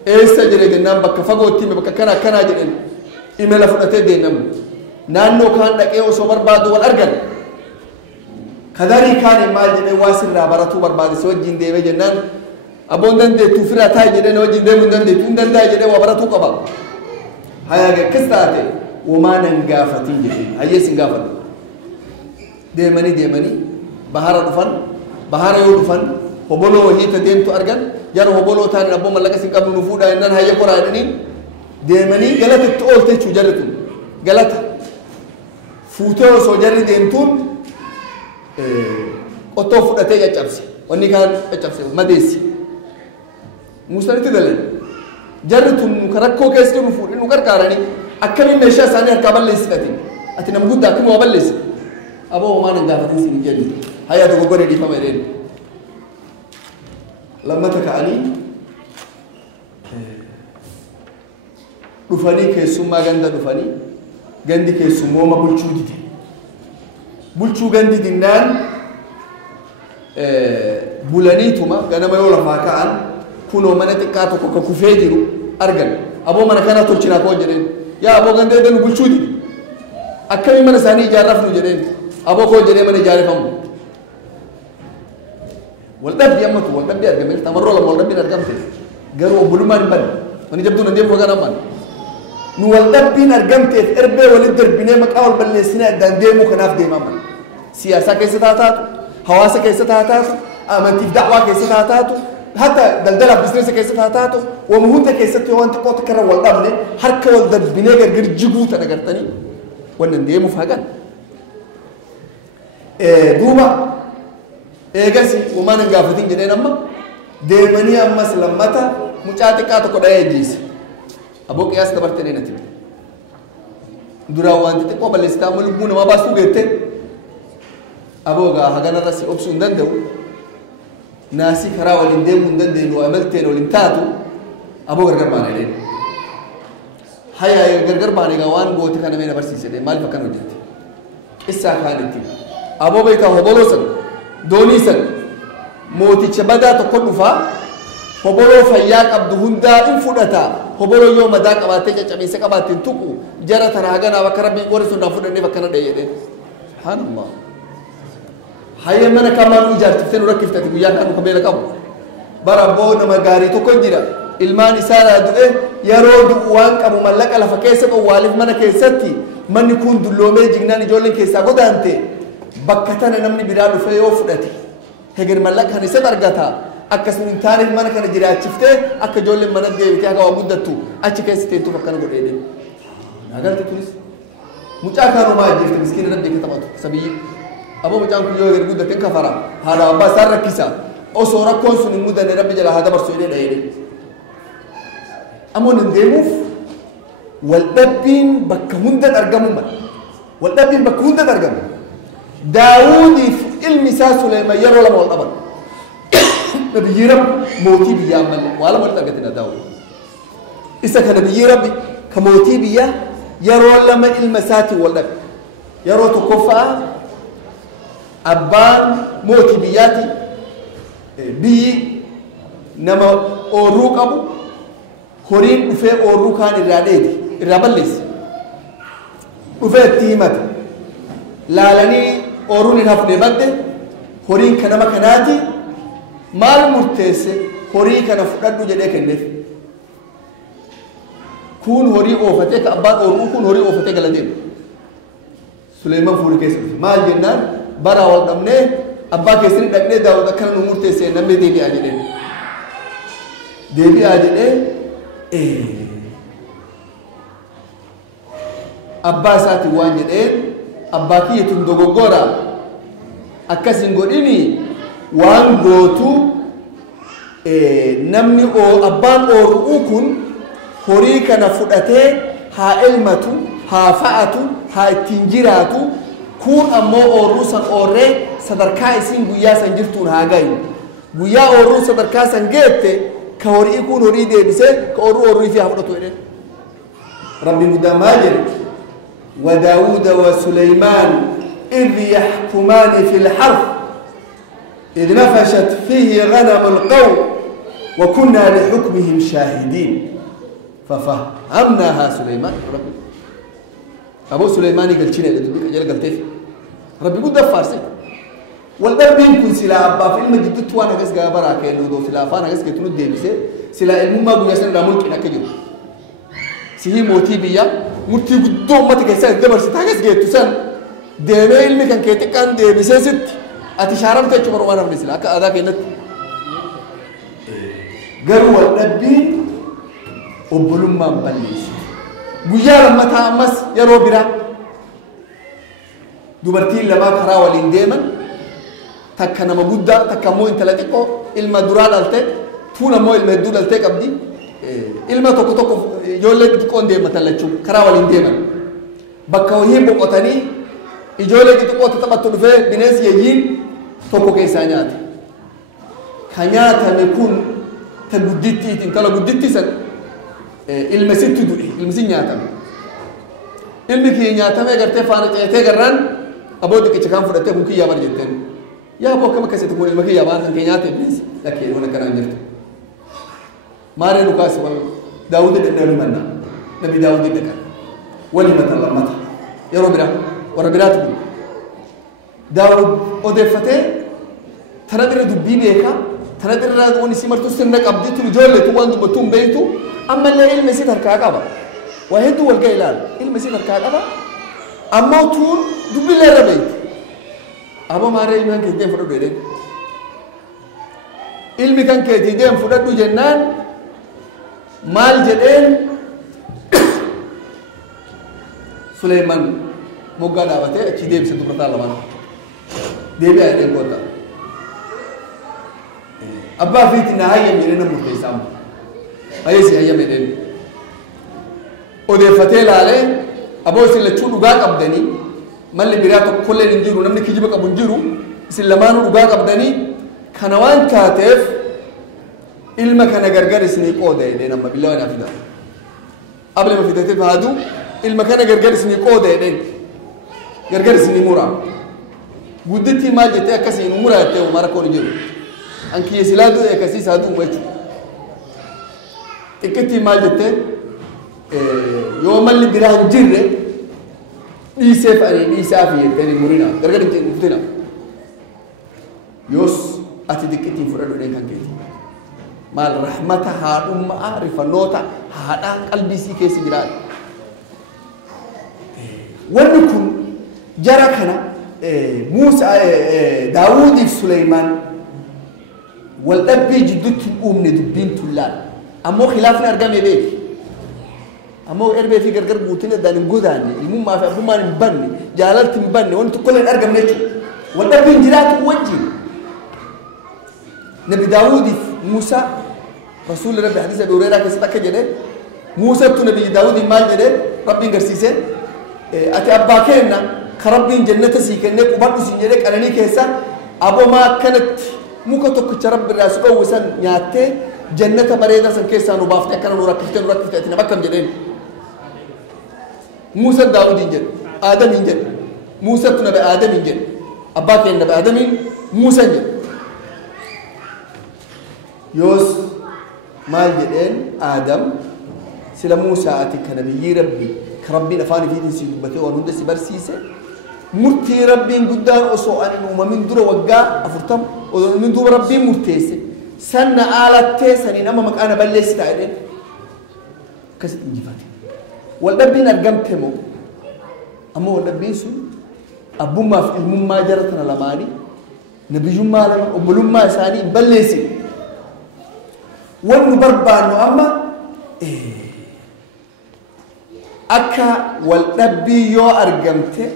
إيسا جرين نام بك فقوتي بك كنا جرين إيميل فلتة دينام نانو كان لك إيه وصبر بعد والأرجل كذاري كان المال جنة واسر رابرتو برباد سوى جين ديوه جنان أبون دندي توفرا تاي جنة وجين ديوه دندي تون دندا جنة وبرتو قبا هيا كستاتي وما ننقافتين جنة هيا سنقافت ديماني بحارة دفن بحارة يو دفن هبولو وهي تدين تو أرجل جارو هبولو تاني نبو ملقا سنقابل نفودا إنان هيا قرآنين ديماني غلط تقول تيجو جرتون غلط فوتو سوجري ديمتون أطوف أتيجا جابسي وني كان جابسي ما ديسي مستند تدلل جرتون كركو كيسكو نفور إنه كركارني أكمل مشى ساني أركبال ليسكتي أتينا موجود داكم وابل ليس أبو ما نعرفين سيني جدي هيا تقول لي فما يرين لما تكاني dhufanii keessummaa ganda dhufanii gandi keessummooma bulchuu dide bulchuu gandi dinnaan bulaniituma ganama yoo lafaa ka'an kunoo mana xiqqaa tokko ka kufee jiru argan aboo mana kana tolchinaa koo jedheen yaa aboo ganda edanu bulchuu dide akkamii mana isaanii ijaarrafnu jedheen aboo koo jedhee mana ijaarrifamu waldhabbii ammatu waldhabbii argame tamarroo lama waldhabbiin argamte garuu obbolummaan hin banne wani jabduun handeemu wagaan ammaan nu waldhabbiin argamteef erbee walit darbinee maqaa wal balleessinee addaan deemuu kanaaf deemaman siyaasaa keessatti haa taatu hawaasa keessatti haa taatu amantiif da'waa keessatti haa taatu hatta daldalaaf biizinesa keessatti haa taatu wama hunda keessatti waan xiqqoo takka irra wal dhabne harka wal darbinee gargar jiguu tan agartanii wannan deemuuf hagan duuba eegasi uumaan hin gaafatin jedheen amma deemanii ammas lammata mucaa xiqqaa tokko dha'ee ejjiise aboo qiyaas dabartanii natti duraan wanti xiqqoo balleessitaa amma lubbuu namaa baasuu geette aboo gaa haganarra si obsuu hin danda'u naasii karaa waliin deemuu hin dandeenyu amalteen waliin taatu aboo gargar baana jedheen hayaa gargar baane gaa waan goote kana mee na barsiise jedheen maaliif akkana hojjette qissaa kaanitti aboo beekaa hoboloo san doonii san mooticha badaa tokko dhufaa هبولو فياك عبد هندا إن فدتا هبولو يوم ذاك أباتك جميع سكاباتين تكو جرى تراجعنا وكربي ورثنا فدني فكنا ديئة سبحان الله هاي من كمان وجار تفتن وركيف تتبو يا كانوا كبيرة كابو برابو نما غاري تكونجرا ilmaan isaa du'e yeroo du'uwaan qabu mallaqa lafa keessa qowwaaliif mana keessatti manni kun dulloomee jignaan ijoolleen keessaa godaante bakka tana namni biraa dhufee yoo fudhate heger mallaqaan isa argata akkasuma hin taane mana kana jiraachiftee akka ijoolleen mana deebitee akka waa guddattu achi keessa teessuuf akkana godhee agarti turis mucaa kaanumaa jirti miskiina rabbi ka taphatu sabiyyi aboo mucaan kun yoo heger guddateen kafara haadha abbaa isaa rakkisa osoo rakkoon sun hin mudanne rabbi jala haa dabarsu jedhee dha'ee أمون ندموف والدبين بكهوندا درجمهم والدبين بكهوندا درجمهم داوود في المساس سليمان يرى ولا مول أبدا نبي يرب موتي بيا مل ولا مول ترجتنا داوود إذا كان نبي يرب كموتي بيا يرى ولا ما المسات والدب يرى تكفى أبان موتي بياتي بي نما أوروك أبو horiin dhufee oorruu kaan irraa dheeti irraa balleessi dhufee itti himate laalanii oorruun hin hafne badde horiin kan nama kanaati maal murteesse horii kana fudhadhu jedhee kenneef kun horii oofatee ka abbaan oorruu kun horii oofatee galateef Suleymaan fuula keessa dhufe maal jennaan bara wal dhabnee abbaa keessatti dhaqnee Daawud akkana nu murteesse namni deebi'aa jedhee abbaa isaati waan jedheen abbaa kiyyatun dogoggora akkasin godhini waan gootu namni abbaan oorru'uu kun horii kana fudhatee haa elmatu haa fa'atu haa ittiin jiraatu kun ammoo oorruu san oorree sadarkaa isiin guyyaa san jirtuun haa gayu guyyaa oorruu sadarkaa san geette كهوري يكون هوري ده بس كهوري فيها فرطة إيه ربي مدماجر وداود وسليمان إذ يحكمان في الحرث إذ نفشت فيه غنم القوم وكنا لحكمهم شاهدين ففهمناها سليمان ربي أبو سليمان قال شنو اللي قال تيف ربي قد فارسي والدربين كن سلا أبا في المجد توانا كس جابرا كيلو دو سلا فانا كس كتنو ديبسه سلا المما بيجسن رامون كنا كجو سهي موتي بيا موتي بدو ما تكسر دبر ستاكس جت تسان دبي علمي كان كيت كان ديبسه ست أتشارم تجمع روانا من سلا كأذا كينت قالوا والدربين وبلوم ما بليس بيا لما تامس يا روبرا دوبرتين لما كرا والإنديمن takka nama guddaa takka immoo intala xiqqoo ilma duraa dhalte fuula immoo ilma hedduu dhaltee qabdi ilma tokko tokko ijoollee xixiqqoon deematan lachuu karaa waliin deeman bakka wayii boqotanii ijoollee xixiqqoo taphattu dhufee bineensi yayyiin tokko keessaa nyaate ka nyaatame kun ta guddittiiti intala gudditti san ilma sitti du'e ilmi si nyaatame ilmi kiyya nyaatamee gartee faana ceetee garraan aboo xiqqicha kaan fudhattee kun kiyyaa bar jetteen يا أبو كم كسيت تقول المكي يابان كان كينات إبليس لكن هنا كان عندك ماري لوكاس وال داود الدنيا منا نبي داود الدكان ولي مثل متى يا ربنا وربنا داود أدفته ترى درا دبي بيكا ترى درا دوني سمرتو سنك أبديت الجولة توان دبتوم بيتو أما اللي علم مسير كعكبا وهدو والجيلان علم مسير كعكبا أما تون دبي لا ربيت أبو ماري إلمي كان كيدين فرد ويدين إلمي كان كيدين فرد وجنان مال جدين سليمان موغا دابته أشي ديب سنتو برتا لمانا ديبي أيدين كوتا أبا فيت نهاية ميرنا مرتيسام أيسي هيا ميرين ودي فتيل عليه أبو سيلا چون وغاق أبدني malli biraa tokkolleen hin jiru namni kijiba qabu hin jiru isin lamaanuu dhugaa qabdanii kana waan taateef ilma kana gargar isinii qooda jedheen amma billaa waan afida able ma fidateef haaduu ilma kana gargar isinii qooda jedheen gargar isinii muraa guddittii maal jettee akkasiin muraa jettee umara koon jiru an kiyya silaa du'e akkasiis haaduu jechuudha xiqqittii maal jettee yoo malli biraan jirre dhiisee fa'anii dhiisaa fi jettee murina gargar hin dhuftina yoos ati xiqqittiin fudhadhu dhee kan keeti maal rahmata haadhummaa rifannoota haadhaa qalbisii keessa jiraatu wanni kun jara kana Muusaa Daawudiif Suleymaan wal dhabbii jidduutti uumne dubbiin tullaan ammoo khilaafni argame beeki ammoo erbee fi gargar guutine daan hin godaanne ilmummaa fi abbummaan hin banne jaalalti hin banne wanti tokko hin argamne jechuudha wal dhabbiin jiraatu wajjin nabi Daawudiif Muusaa rasuulli rabbi hadiisa Abii Hurayraa keessatti akka jedhe Muusattu nabi Daawudiin maal jedhe rabbiin garsiise ati abbaa keenna ka rabbiin jannata sii kennee qubadhu siin jedhe qananii keessa abomaa akkanatti muka tokkicha rabbi irraa si dhoowwe san nyaattee jannata bareedaa san keessaa nu baaftee akkana nu rakkifte ati nama akkam jedheen Muusaa Daawudiin jedhe Aadamiin jedhe Muusattu nabi Aadamiin jedhe abbaa keenya nabi Aadamiin Muusaan jedhe yoos maal jedheen Aadam sila Muusaa ati ka nabiyyii rabbi ka rabbiin afaan ifiitiin si dubbatee waan hunda si barsiise murtii rabbiin guddaan osoo ani uumamin dura waggaa 40 osoo min duuba rabbiin murteesse sanna aalattee saniin amma maqaana balleessitaa jedheen akkasitti injifate wal dhabbiin argamte moo ammoo wal dhabbiin sun abbummaa fi ilmummaa jara tana lamaanii nabiyyummaa lama obbolummaa isaanii hin balleessine wannu barbaannu amma akka wal dhabbii yoo argamte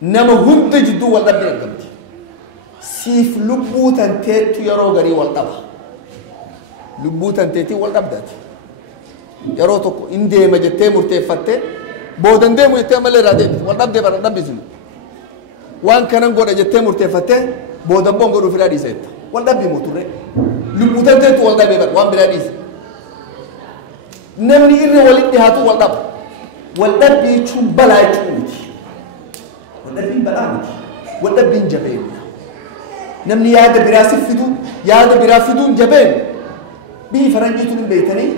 nama hunda jidduu wal dhabbii argamti siif lubbuu tanteettu yeroo garii wal dhaba lubbuu tanteetii wal dhabdaati yeroo tokko in deema jettee murteeffatte boodan deemu jettee malee irraa deemti wal dhabdee bara dhabbisin waan kanan godha jettee murteeffatte boodan boon godhuuf irraa dhiisa jetta wal dhabbii mooturre lubbuu tanteettu wal dhabee bara waan biraa dhiisa namni irra walitti dhihaatu wal dhaba wal dhabbii jechuun balaa jechuu miti wal dhabbiin balaa miti wal dhabbiin jabeenya namni yaada biraa si fidu yaada biraa fiduun jabeen biyyi faranjiituun hin beeytanii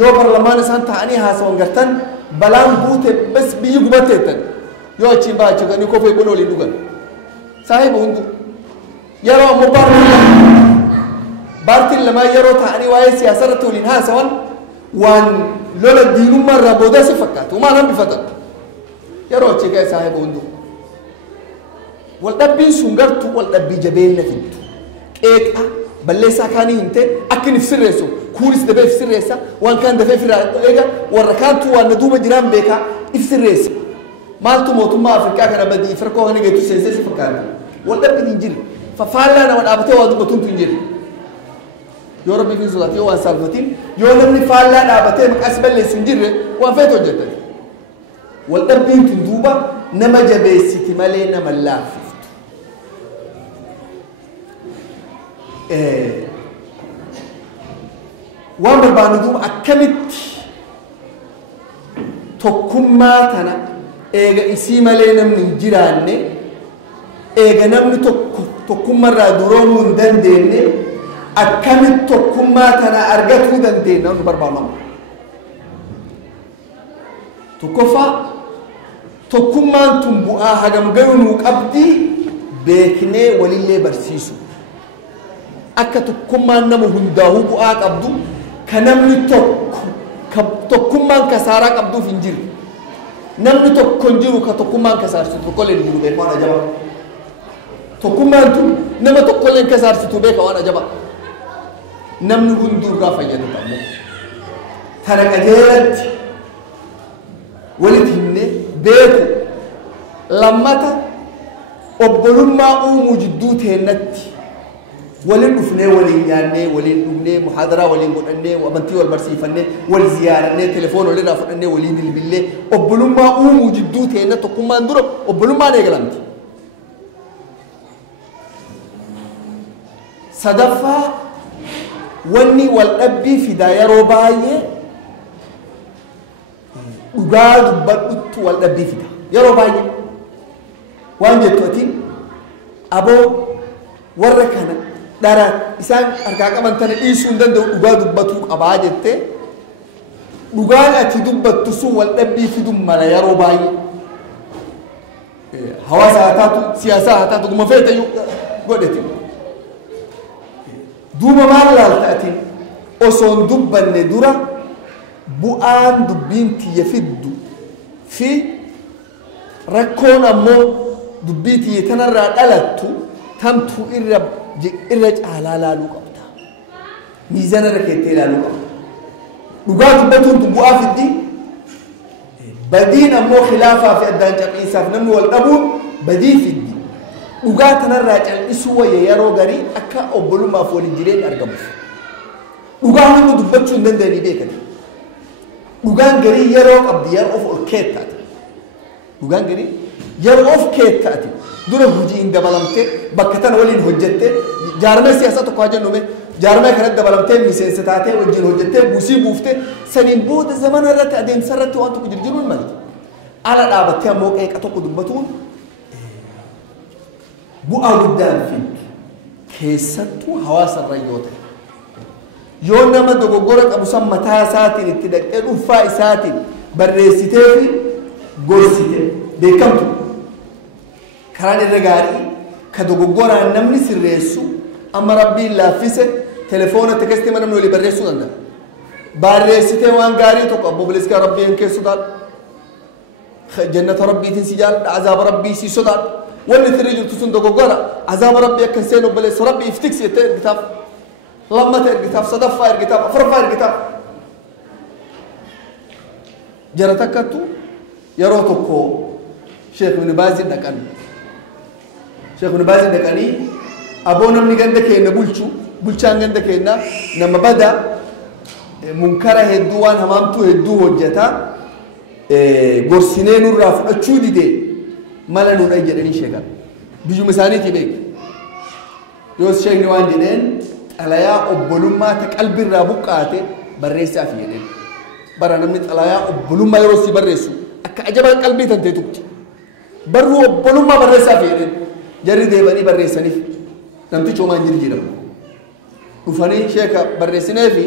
yoo barlamaan isaan ta'anii haasawan gartan balaan buute bas biyyi gubatteettan yoo achiin baachifanii kofee bona waliin dhugan saahiba hundu yeroo ammoo baartiin lamaa yeroo ta'anii waa'ee siyaasarratti waliin haasawan waan lola diinummaa irraa boodaa si fakkaatu umaan hambifatan yeroo achii ga'e saahiba hundu wal dhabbiin sun gartuu wal dhabbii jabeenya fiddu qeeqa balleessaa kaanii himte akka inni sirreessu kuunis dafee sirreessa waan kaan dafee firaa eega warra kaantu waan duuba jiraan beekaa if sirreessa maaltu mootummaa Afrikaa kana badii firqoo kana geetu seensee si fakkaata wal dhabbiin hin jiru faallaa nama dhaabatee waa dubbatuun hin jiru yoo rabbi fi sodaate yoo waan salphatiin yoo namni faallaa dhaabatee maqaa si balleessu hin jirre waan feetu hojjetan wal dhabbiin tun duuba nama jabeessiti malee nama laaffiftu waan barbaannu duuba akkamitti tokkummaa tana eega isii malee namni hin jiraanne eega namni tokkummaarraa duroomuu hin dandeenye akkamitti tokkummaa tana argatuu dandeenya nu barbaadamu tokkoffaa tokkummaan tun bu'aa hagam gayuu nuu qabdi beeknee walillee barsiisu akka tokkummaan nama hundaa'uu bu'aa qabdu ka namni tokkummaan kasaaraa qabduuf hin jiru namni tokko hin jiru ka tokkummaan kasaarsitu tokkollee hin jiru beeka waan ajaba tokkummaan tun nama tokkollee hin kasaarsitu beeka waan ajaba namni hunduu irraa fayyadata ammoo tana qajeelatti walitti himne beeku lammata obbolummaa uumuu jidduu teennatti waliin dhufnee waliin nyaannee waliin dhugnee muhaadaraa waliin godhannee amantii wal barsiifannee wal ziyaarannee telefoon walirraa fudhannee waliin bilbillee obbolummaa uumuu jidduu teenna tokkummaan dura obbolummaan eegalamti sadaffaa wanni wal dhabbii fidaa yeroo baay'ee dhugaa dubbadhutti wal dhabbii fida yeroo baay'ee waan jettu atiin aboo warra kana dhara isaan harkaa qaban tana dhiisuu hin danda'u dhugaa dubbatuu qabaa jettee dhugaan ati dubbattu sun wal dhabbii fiduu mala yeroo baay'ee hawaasa haa taatu siyaasaa haa taatu guma feetayyuu godheti duuba maal laalta ati osoon dubbanne dura bu'aan dubbiin tiyya fiddu fi rakkoon ammoo dubbii tiyya tanarraa dhalattu tamtuu irra caalaa laaluu qabda miizana irra keettee laaluu qabda dhugaa dubbatuun bu'aa fiddi badiin ammoo khilaafaa fi addaan caqiinsaaf namni wal dhabuun badii fiddi dhugaa tanarraa cal'isuu wayya yeroo garii akka obbolummaaf waliin jireenya argamuuf dhugaa hundi dubbachuu hin danda'anii beekani dhugaan garii yeroo qabdi yeroo of ol keettaati dhugaan garii yeroo of keettaati dura hojii hin dabalamte bakka tana waliin hojjette jaarmee siyaasaa tokko haa jennume jaarmee kanatti dabalamtee miseensa taatee wajjin hojjettee buusii buufte saniin booda zamana irratti adeemsa irratti waan tokko jirjiruun malti ala dhaabattee ammoo qeeqa tokko dubbatuun bu'aa guddaan fiddu keessattuu hawaasa irra yoo ta'e yoo nama dogoggora qabu san mataa isaatiin itti dhaqee dhuunfaa isaatiin barreessitee fi gorsite beekamtu karaan irra gaarii ka dogoggoraan namni sirreessu amma rabbiin laaffise telefoona tekestii namni walii barreessuu danda'a barreessitee waan gaarii tokko abbo biliskaa rabbiin kee sodaadha jannata rabbiitiin si jaalladha azaaba rabbii si sodaadha wanni tirri jirtu sun dogoggora azaaba rabbii akka hin seenu obboleessa rabbii iftiksi jettee ergitaaf lammata ergitaaf sadaffaa ergitaaf afuraffaa ergitaaf jara takkattu yeroo tokko sheekh ibn baazin dhaqan sheekh ibn baazin dhaqanii aboo namni ganda keenya bulchaan ganda keenya nama bada munkara hedduu waan hamaamtuu hedduu hojjeta gorsinee nurraa fudhachuu dide mala nuudha jedhanii sheekan biyyuma isaaniitii beek yoos sheekni waan jedheen xalayaa obbolummaa ta qalbirraa buqqaate barreessaaf jedheen bara namni xalayaa obbolummaa yeroo si barreessu akka ajabaa qalbii tantee tukti barruu obbolummaa barreessaaf jedheen jarri deebanii barreessaniif namtichi homaan jirjiiramu dhufanii sheeka barreessinee fi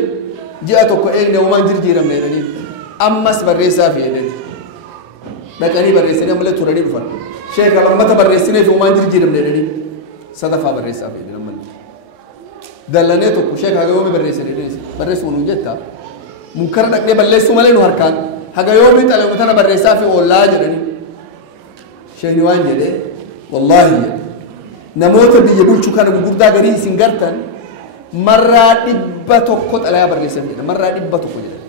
ji'a tokko eegne homaan jirjiiramne jedhanii ammas barreessaaf jedheen dhaqanii barreessanii ammallee turanii dhufan sheeka lammata barreessinee fi homaan jirjiiramne jedhanii sadaffaa barreessaaf jedheen ammallee dallanee tokko sheeka haga yoomi barreessanii barreessuu nuun jetta munkara dhaqnee balleessuu malee nu harkaan haga yoomi xalayaa tana barreessaa fi oollaa jedhanii sheekni waan jedhee wallaahi namoota biyya bulchuu kana gurguddaa garii isin gartan marraa 100 xalayaa barreessan jedha marraa 100 jedha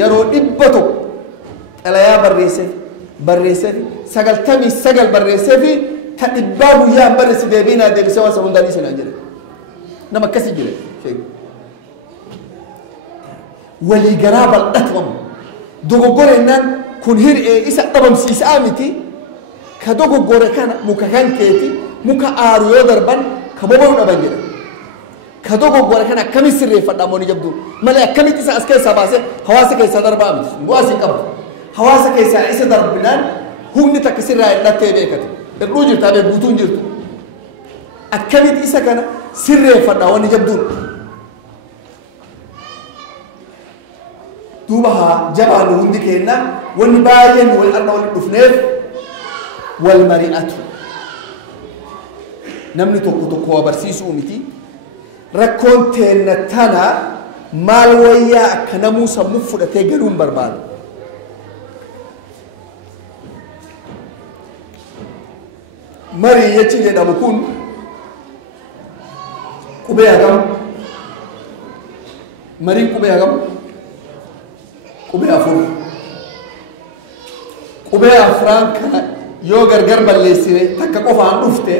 yeroo 100 xalayaa barreessan 99 barreessee fi ta 100 guyyaa barreessi deebiinaa deebisee waan hundaan isinaa jedha nama akkasii jira walii garaa bal'atamu dogoggoreenaan kun hir'ee isa dhabamsiisaa miti ka dogoggore kana muka kan keeti muka aaru yoo darban ka boba'u dhaban jedha ka dogoggore kana akkamitti sirreeffadha ammoo ni jabdu malee akkamitti isa as keessaa baasee hawaasa keessaa darbaa miti bu'aa siin qabdu hawaasa keessaa isa darbinaan humni takka sirraa hidhattee beekate hir'uu jirtaa bee guutuun jirtu akkamitti isa kana sirreeffadha wanni jabduun duuba haa jabaanu hundi keenna wanni baay'een wal arna wal dhufneef wal mari'atu namni tokko waa barsiisuu miti rakkoon teenna tana maal wayyaa akka namuu sammuu fudhatee galuun barbaadu marii jechi jedhamu kun qubee hagam mariin qubee hagam qubee afur qubee afraan kana yoo gargar balleessine takka qofaan dhufte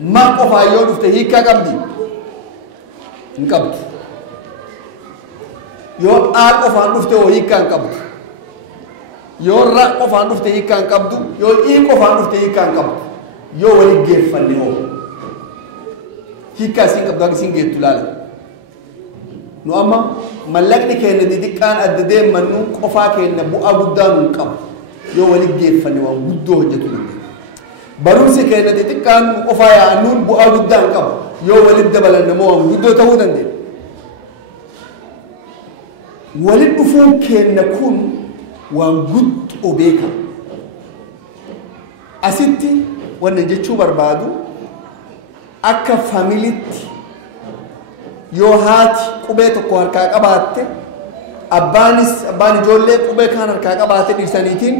ma qofaa yoo dhufte hiikaa qabdi hin qabdu yoo aa qofaan dhufte oo hiikaa hin qabdu yoo ra qofaan dhufte hiikaa hin qabdu yoo ii qofaan dhufte hiikaa hin qabdu yoo waliin geeffanne oo hiikaa isin qabdu akka isin geettu laala nu amma mallaqni keenya xixiqqaan adda deemannu qofaa keenya bu'aa guddaa nu qabu yoo waliin geeffanne waan guddoo hojjetu dandeenya barumsi keenya xixiqqaan qofaa yaa'annuun bu'aa guddaa hin qabu yoo waliin dabalanne moo waan guddoo ta'uu dandeenya ولدفون كن نكون وانجد أبيكا أستي ونجتشو بربادو أكا فاميليت يوهات قبيتو كواركا قبات أباني جولي قبي كان ركا قبات لسانيتين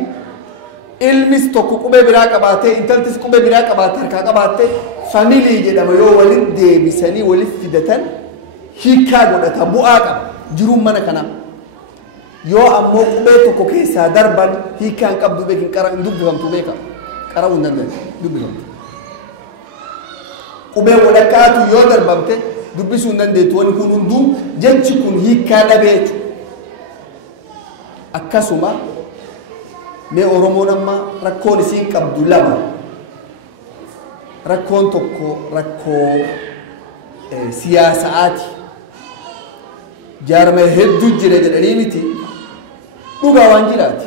ilmis tokko qubee biraa qabaatee intaltis qubee biraa qabaatee harkaa qabaatee faamilii jedhama yoo waliin deebisanii waliif fidatan hiikaa godhata bu'aa qaba jiruun mana kanaa yoo ammoo qubee tokko keessaa darban hiikaan qabdu beekin qara hin dubbifamtu beeka qara'uu hin danda'u dubbifamtu qubee walakkaatu yoo darbamte dubbisuu hin dandeettu wani kun hunduu jechi kun hiikaa dhabee jechuudha akkasuma mee oromoon amma rakkoon isiin qabdu lama rakkoon tokko rakkoo siyaasaati jaarmee hedduu jira jedhanii miti dhugaa waan jiraati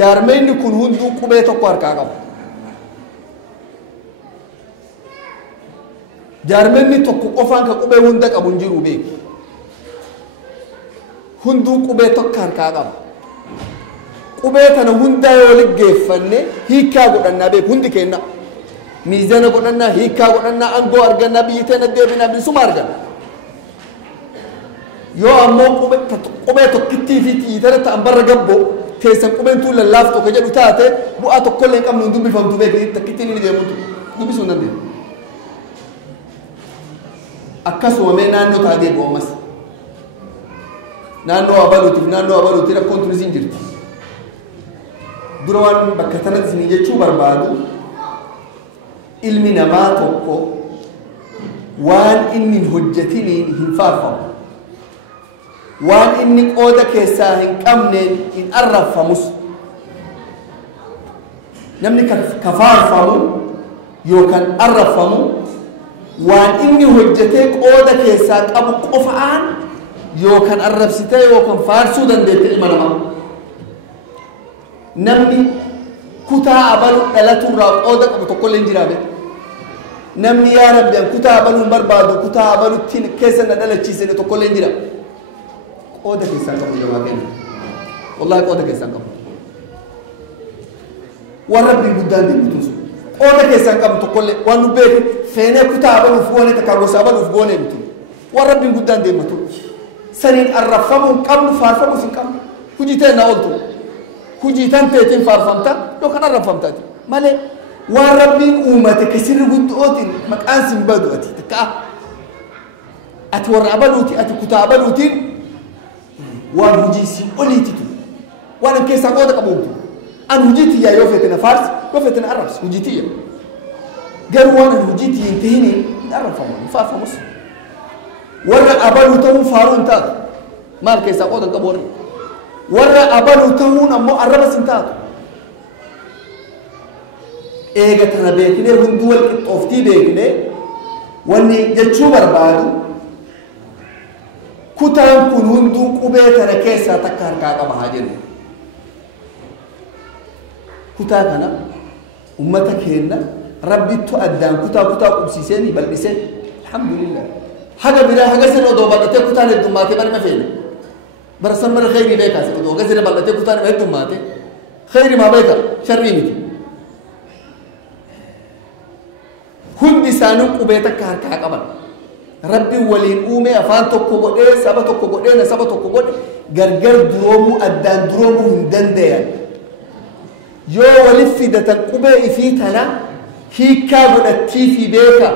jaarmeenni kun hunduu qubee tokko harkaa qaba jaarmeenni tokko qofaan ka qubee hunda qabu hin jiru beeki hunduu qubee tokko harkaa qaba qubee tana hundaa yoo liggeeffanne hiikaa godhannaa beeku hundi kenna miizana godhannaa hiikaa godhannaa angoo argannaa biyyi teena deebinaa bilisuma arganna yoo ammoo qubee tokkittii fi tiitara ta'an barra gabboo teessan qubeen tuun lallaaf tokko jedhu taate bu'aa tokkollee hin qabnu hin dubbifamtu beekni takkittiin inni deemutu dubbisuu hin dandeenya akkasuma mee naannoo taatee bo'omas naannoo abaluutiif rakkoon turizimii jirti dura waan bakka tanatti isin jechuu barbaadu ilmi namaa tokko waan inni hin hojjetiniin hin faarfamu waan inni qooda keessaa hin qabneen hin arraffamus namni ka faarfamu yookaan arraffamu waan inni hojjetee qooda keessaa qabu qofaan yookaan arrabsitee yookaan faarsuu dandeette ilma namaa namni kutaa abalu dhalaturraa qooda qabu tokkollee hin jiraabe namni yaa rabbi an kutaa abaluu hin barbaadu kutaa abalutti keessa na dhalachiisine tokkollee hin jira qooda keessaan qabu jamaa kenna wallahi qooda keessaan qabu waan rabbiin guddaan deemtuun sun qooda keessaan qabu tokkollee waan nu beeku feenee kutaa abaluuf goone takkaa gosa abaluuf goone miti waan rabbiin guddaan deematu saniin arrafamuu hin qabnu faarfamuus hin qabnu hujii ta'e na ooltu hujii tan teetiin faarfamta yookaan arrafamtaati malee waan rabbiin uumate kasirri guddootiin maqaan sin badu ati takkaa ati warra abaluuti ati kutaa abaluutiin waan hujii si oliititu waan an keessaa qooda qabuumtu an hujii tiyyaa yoo feete na faarsi yoo feete na arrabsi hujii tiyya garuu waan an hujii tiyya hin tahiniin hin arrafamu hin faarfamus warra abaluu ta'uun faaruu hin taatu maal keessaa qooda hin qabu warra abaluu ta'uun ammoo arrabas hin taatu eega tana beeknee hunduu wal qixxooftii beeknee wanni jechuu barbaadu kutaan kun hunduu qubee tana keessaa takka harkaa qaba haa jennu kutaa kana ummata keenna rabbittu addaan kutaa qubsiisee ni bal'isee alhamdulillah haga biraa haga sin odoo bal'atee kutaan heddummaatee barma feene bara san mara khayrii beekaa si odoo haga sin bal'atee kutaan heddummaatee khayrii maa beeka sharrii miti hundi isaanii qubee takka harkaa qaban rabbiin waliin uume afaan tokko godhee saba tokko godhee nasaba tokko godhe gargar duroomuu addaan duroomuu hin dandayan yoo waliif fidatan qubee ifii tana hiikaa godhattii fi beeka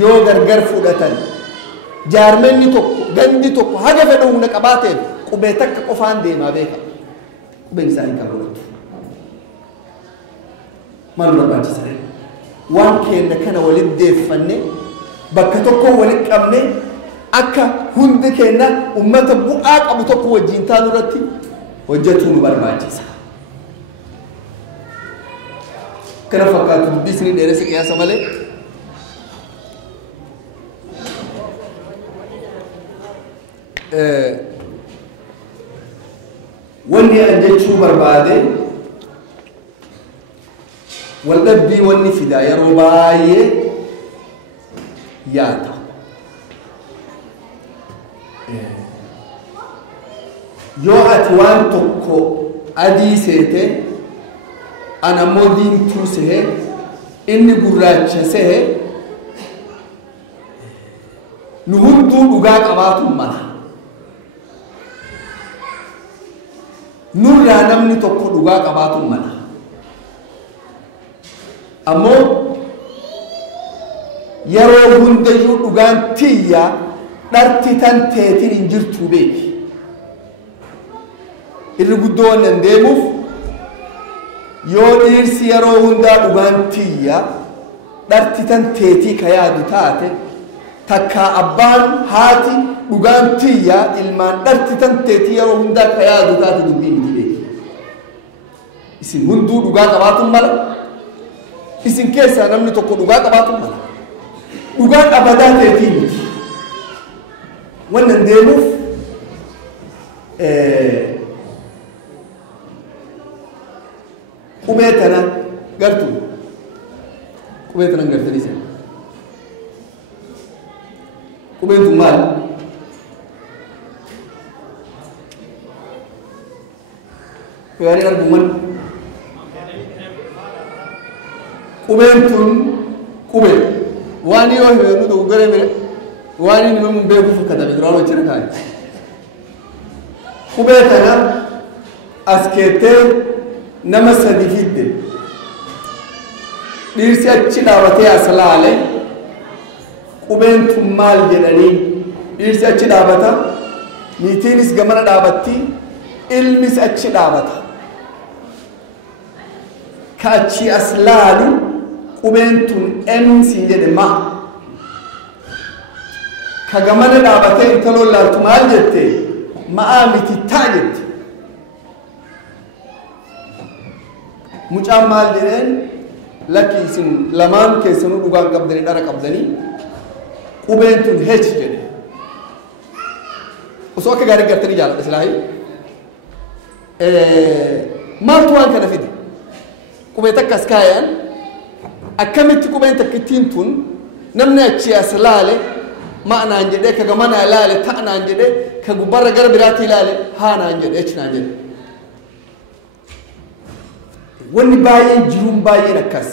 yoo gargar fudhatan jaarmenni tokko gandi tokko haga fedha humna qabaateef qubee takka qofaan deemaa beeka qubeen isaa hiikaa godhatu maal barbaachisa waan keenya kana waliin deeffanne bakka tokko waliin qabne akka hundi keenya ummata bu'aa qabu tokko wajjin taanu irratti hojjetuu nu barbaachisa. Kana fakkaatu dubbisni dheeressa qiyaasa malee wanni an jechuu barbaade waldhabbii wanni fidaa yeroo baay'ee yaada yoo ati waan tokko adii seete ana ammoo diimtuu sehe inni gurraacha sehe nu hunduu dhugaa qabaatu mala nurraa namni tokko dhugaa qabaatu mala ammoo yeroo hundayyuu dhugaan tiyya dharti tan teetin hin jirtuu beeki irri guddoo wannan deemuuf yoo dhiirsi yeroo hundaa dhugaan tiyya dharti tan teetii ka yaadu taate takka abbaan haati dhugaan tiyya ilmaan dharti tan teetii yeroo hundaa ka yaadu taate dubbii miti beeki isin hunduu dhugaa qabaatu mala isin keessaa namni tokko dhugaa qabaatu mala dhugaan abadaa teetii miti wannan deemuuf qubee tana gartu qubee tana gartanii sen qubeen tun maal yaani arguman qubeen tun qubee waan yoo heenu do gare mere waan inni mun beeku fakkata be duraalo jira kai qubee tana askeete nama sadi fidde dhiirsi achi dhaabatee aslaale qubeen tun maal jedhanii dhiirsi achi dhaabata niitiinis gamana dhaabatti ilmis achi dhaabata ka achi aslaalu qubeen tun emsi jedhe ma ka gamana dhaabatee intaloon laaltu maal jette ma'aa miti taa jette mucaan maal jedheen lakki isin lamaan keessanuu dhugaan qabdanii dhara qabdanii qubeen tun hech jedhe osoo akka gaarii gartanii jaaladha silaahi maaltu waan kana fide qubee takkas kaayaan akkamitti qubeen takkittiin tun namni achi as laale ma'naan jedhe ka gamanaa laale ta'naan jedhe ka gubbarra gara biraatti laale haanaan jedhe echnaan jedhe wanni baay'een jiruun baay'een akkas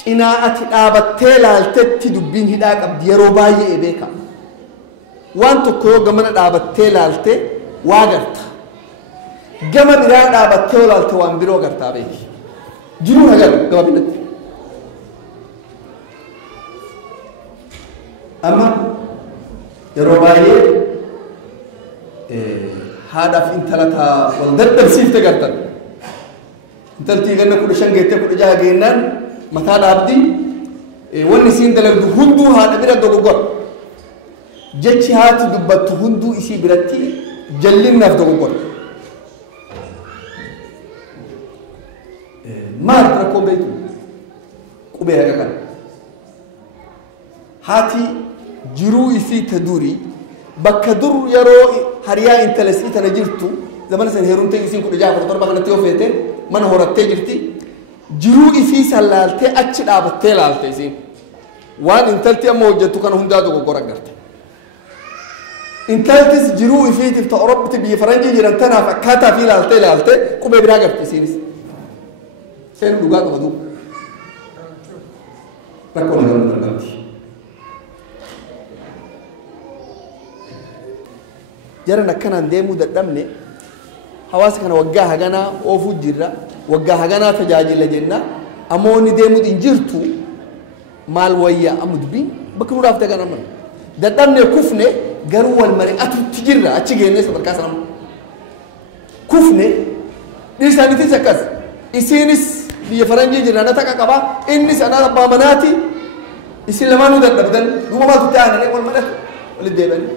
cinaa ati dhaabattee laaltetti dubbiin hidhaa qabdi yeroo baay'ee beeka waan tokko yoo gamana dhaabattee laalte waa garta gama biraa dhaabattee yoo laalte waan biroo gartaa beeki jiruun hagaru gama binatti amma yeroo baay'ee haadhaaf intala taa wal dadhabsiifte gartan intaltii ganna 15 geettee 16 geennaan mataa dhaabdi wanni isiin dalagdu hunduu haadha bira dogoggora jechi haati dubbattu hunduu isii biratti jallinnaaf dogoggora maal rakkoon beektu qubee haga kana haati jiruu isii ta durii bakka dur yeroo hariyaa intala isii tana jirtu zamana san heerumtee isiin 16 kanatti yoo feete mana horattee jirti jiruu isii sallaaltee achi dhaabattee laalte isiin waan intalti amma hojjettu kana hundaa dogoggora garte intaltis jiruu ifiitiif ta orobbiti biyya faranjii jiran tanaaf akkaataa fi laalte qubee biraa garte isiinis seen dhugaa qabatu rakkoo nagaruu dargamti jaran akkanaan deemuu dadhabne hawaasa kana waggaa haganaa oofuu jirra waggaa haganaa tajaajila jenna ammoo inni deemuu hin jirtu maal wayyaa amma dubbiin bakka nudhaaf dagan amma dadhabne kufne garuu wal mari'atutti jirra achi geennee sadarkaa sana kufne dhiirsaaniitis akkas isiinis biyya faranjii jirra na taqa qaba innis anaa abbaa manaati isin lamaanuu dadhabdan duuba maaltu ta'ananii wal mari'atu walit deebanii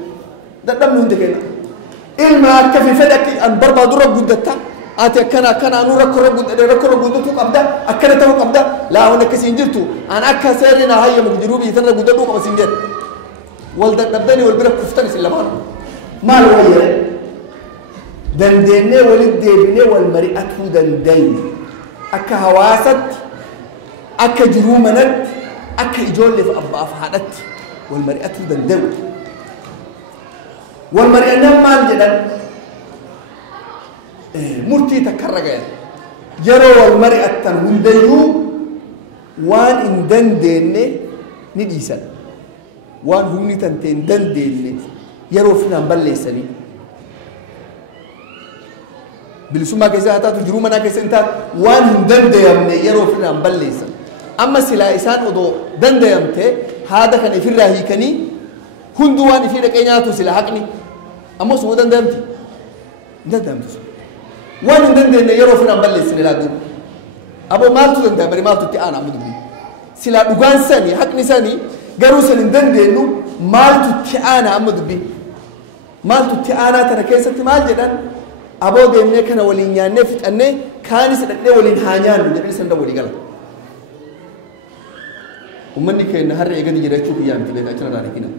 dadhabne hundi kenna ilma akka fi fedha an barbaadurra guddatta ati akkana anu rakkorra guddatu qabda akkana ta'uu qabda laa waan akkasiin jirtu an akka seerina hayyamu jiruu biyya tanarra guddadhuu qaba siin jedhe wal dadhabdanii wal bira kuftan isin lamaan maal wayyare dandeennee walit deebinee wal mari'atuu dandeenye akka hawaasatti akka jiruu manatti akka ijoolleef abbaaf haadhatti wal mari'atuu danda'u wal mari'annaan maal jedhan مرتي تكرجة يروا المرأة هنديو وان إندن دينه نديسا وان هم نتنتين دن دينه يروا فينا بلسني بالسما كيسة هتا تجرمنا كيسة انت وان هندن ديامني يروا فينا بلسن أما سلا إنسان ودو دن ديامته هذا كان في الرهي كني هندوان في ركيناتو سلا حقني أما سو دن ديامتي دن ديامتو وان هندن دينه يروا فينا بلسن لا دو أبو مالتو دن ديام بري مالتو تيانا مدبي سلا دوغان سني حقني سني قروسن دن دينو مالتو تيانا مدبي مالتو تيانا ترى كيسة مال جدًا أبو ديمني كان ولين يانفت أني كان يسدني ولين هانيان جدًا سند ولي قال ومني كأن هر يجدي جرا شوف يام تبي أجرا داري كنا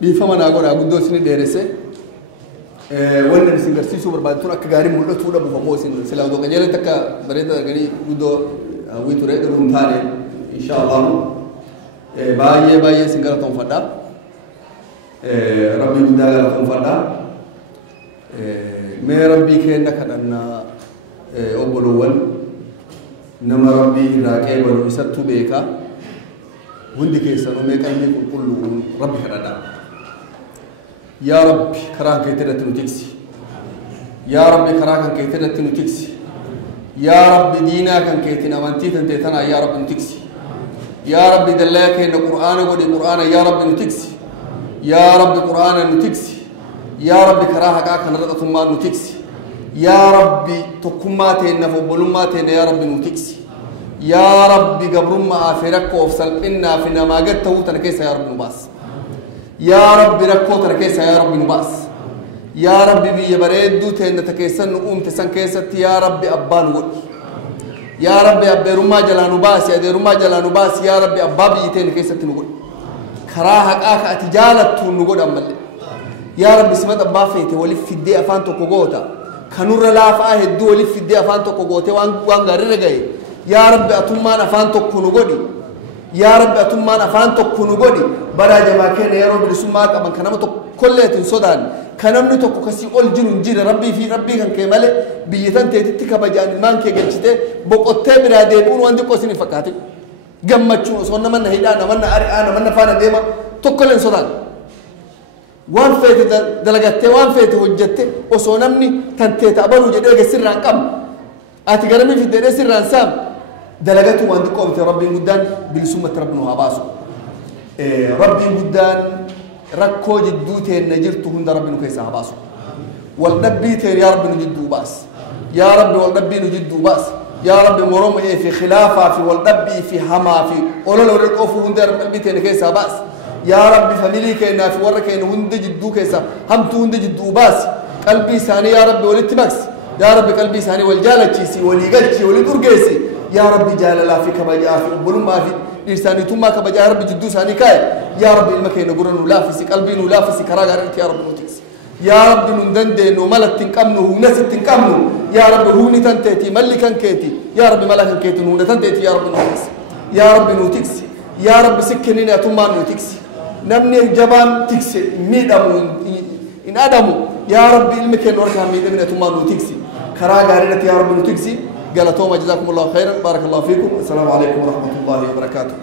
بيفهمنا أقول أقول دوسني درسه وانا نسنجرسيسو بربادتون أكجاري مولد تودا بفهموسين سلا ودو كنيرة تكا بريدا كني ودو ويتوري دون ثاني إن شاء الله بايه سنجرة توم فدا ربي بداية توم فدا ما ربي كأننا كنا أبولوان نما ربي راكي بلو يسطو بيكا وندي كيسانو ميكا يمي كل ربي كردا يا رب كراك كيترة تنوتكسي يا رب كراك كيترة تنوتكسي يا رب دينا كان كيتنا وانتي تنتنا يا رب نتكسي يا رب دلاك إن القرآن ودي القرآن يا رب نتكسي يا رب القرآن نتكسي يا رب كراك كان رضا ما نتكسي يا رب تكماتنا فبلوماتنا يا رب نتكسي يا رب قبرما آخرك وفصل إنا في نماجت توتنا كيس يا رب نباس يا رب ركوتنا كيس يا رب نباس يا رب بيبرد دوتنا تكيسن نقوم تسن كيست يا رب أبان ود يا رب أب رما جلانو باس يا رما جلانو باس يا رب أبابي يتين كيست نقول كراهك آخ أتجالت نقول أمل يا رب اسمه أبافيت ولف في الدي أفانتو كوجوتا كنور لا فاه الدو ولف في الدي أفانتو كوجوتا وان غير جاي يا رب أتمان أفانتو كنوجودي يا رب أتمان أفانتو كنوجودي برا جماعة كن يا رب السماء كمان كنامتو كلها تنصدان كنامني تو كسي أول جنون جير ربي في ربي كان كماله بيتان تيتي كبجان المان كي جلسته بقطة برادة بون وندي قصني فكاتي جمّتشون صورنا من هيدا نمنا أنا من فانا ديما تو كلن صدان وان فيت دلقته وان فيت وجدته وصونمني تنتهي تقبل وجدك سر عن كم أتكلمي في الدنيا سر عن سام دلقته وان دقوم ربي مدان بالسمة ربنا عباسه ربي مدان ركو جدوته نجرته هند ربنا كيس عباسه والنبي تير يا رب نجدو باس يا رب والنبي نجدو باس يا رب مروم في خلافة في والنبي في هما في أولو لو ركوفو هند ربي تير كيس عباس يا رب فاميلي كينا في ورا كينا هند جدو كيسا هم تو هند جدو باس قلبي ثاني يا رب ولت بكس يا رب قلبي ثاني والجالة تشيسي وليجتشي ولدرجيسي يا رب جال لا في كبجا في بلوم ما في إرساني ثم كبجا يا رب جدو ثاني كاي يا رب المكين نقولن ولا في قلبي ولا في كراجع يا رب نوتيس يا رب نندن وملك تنكمنه وناس تنكمنه يا رب هو نتنتي ملكا كيتي يا رب ملكا كيتي نتنتي يا رب نوتيس يا رب نوتيس يا رب سكننا ثم نوتيس نمني جبان تكسي ميدامو إن آدمو يا رب المكان وركها ميدامنا ثم نوتيكسي كراجع يا رب نوتيكسي قال توما جزاكم الله خيرا بارك الله فيكم السلام عليكم ورحمة الله وبركاته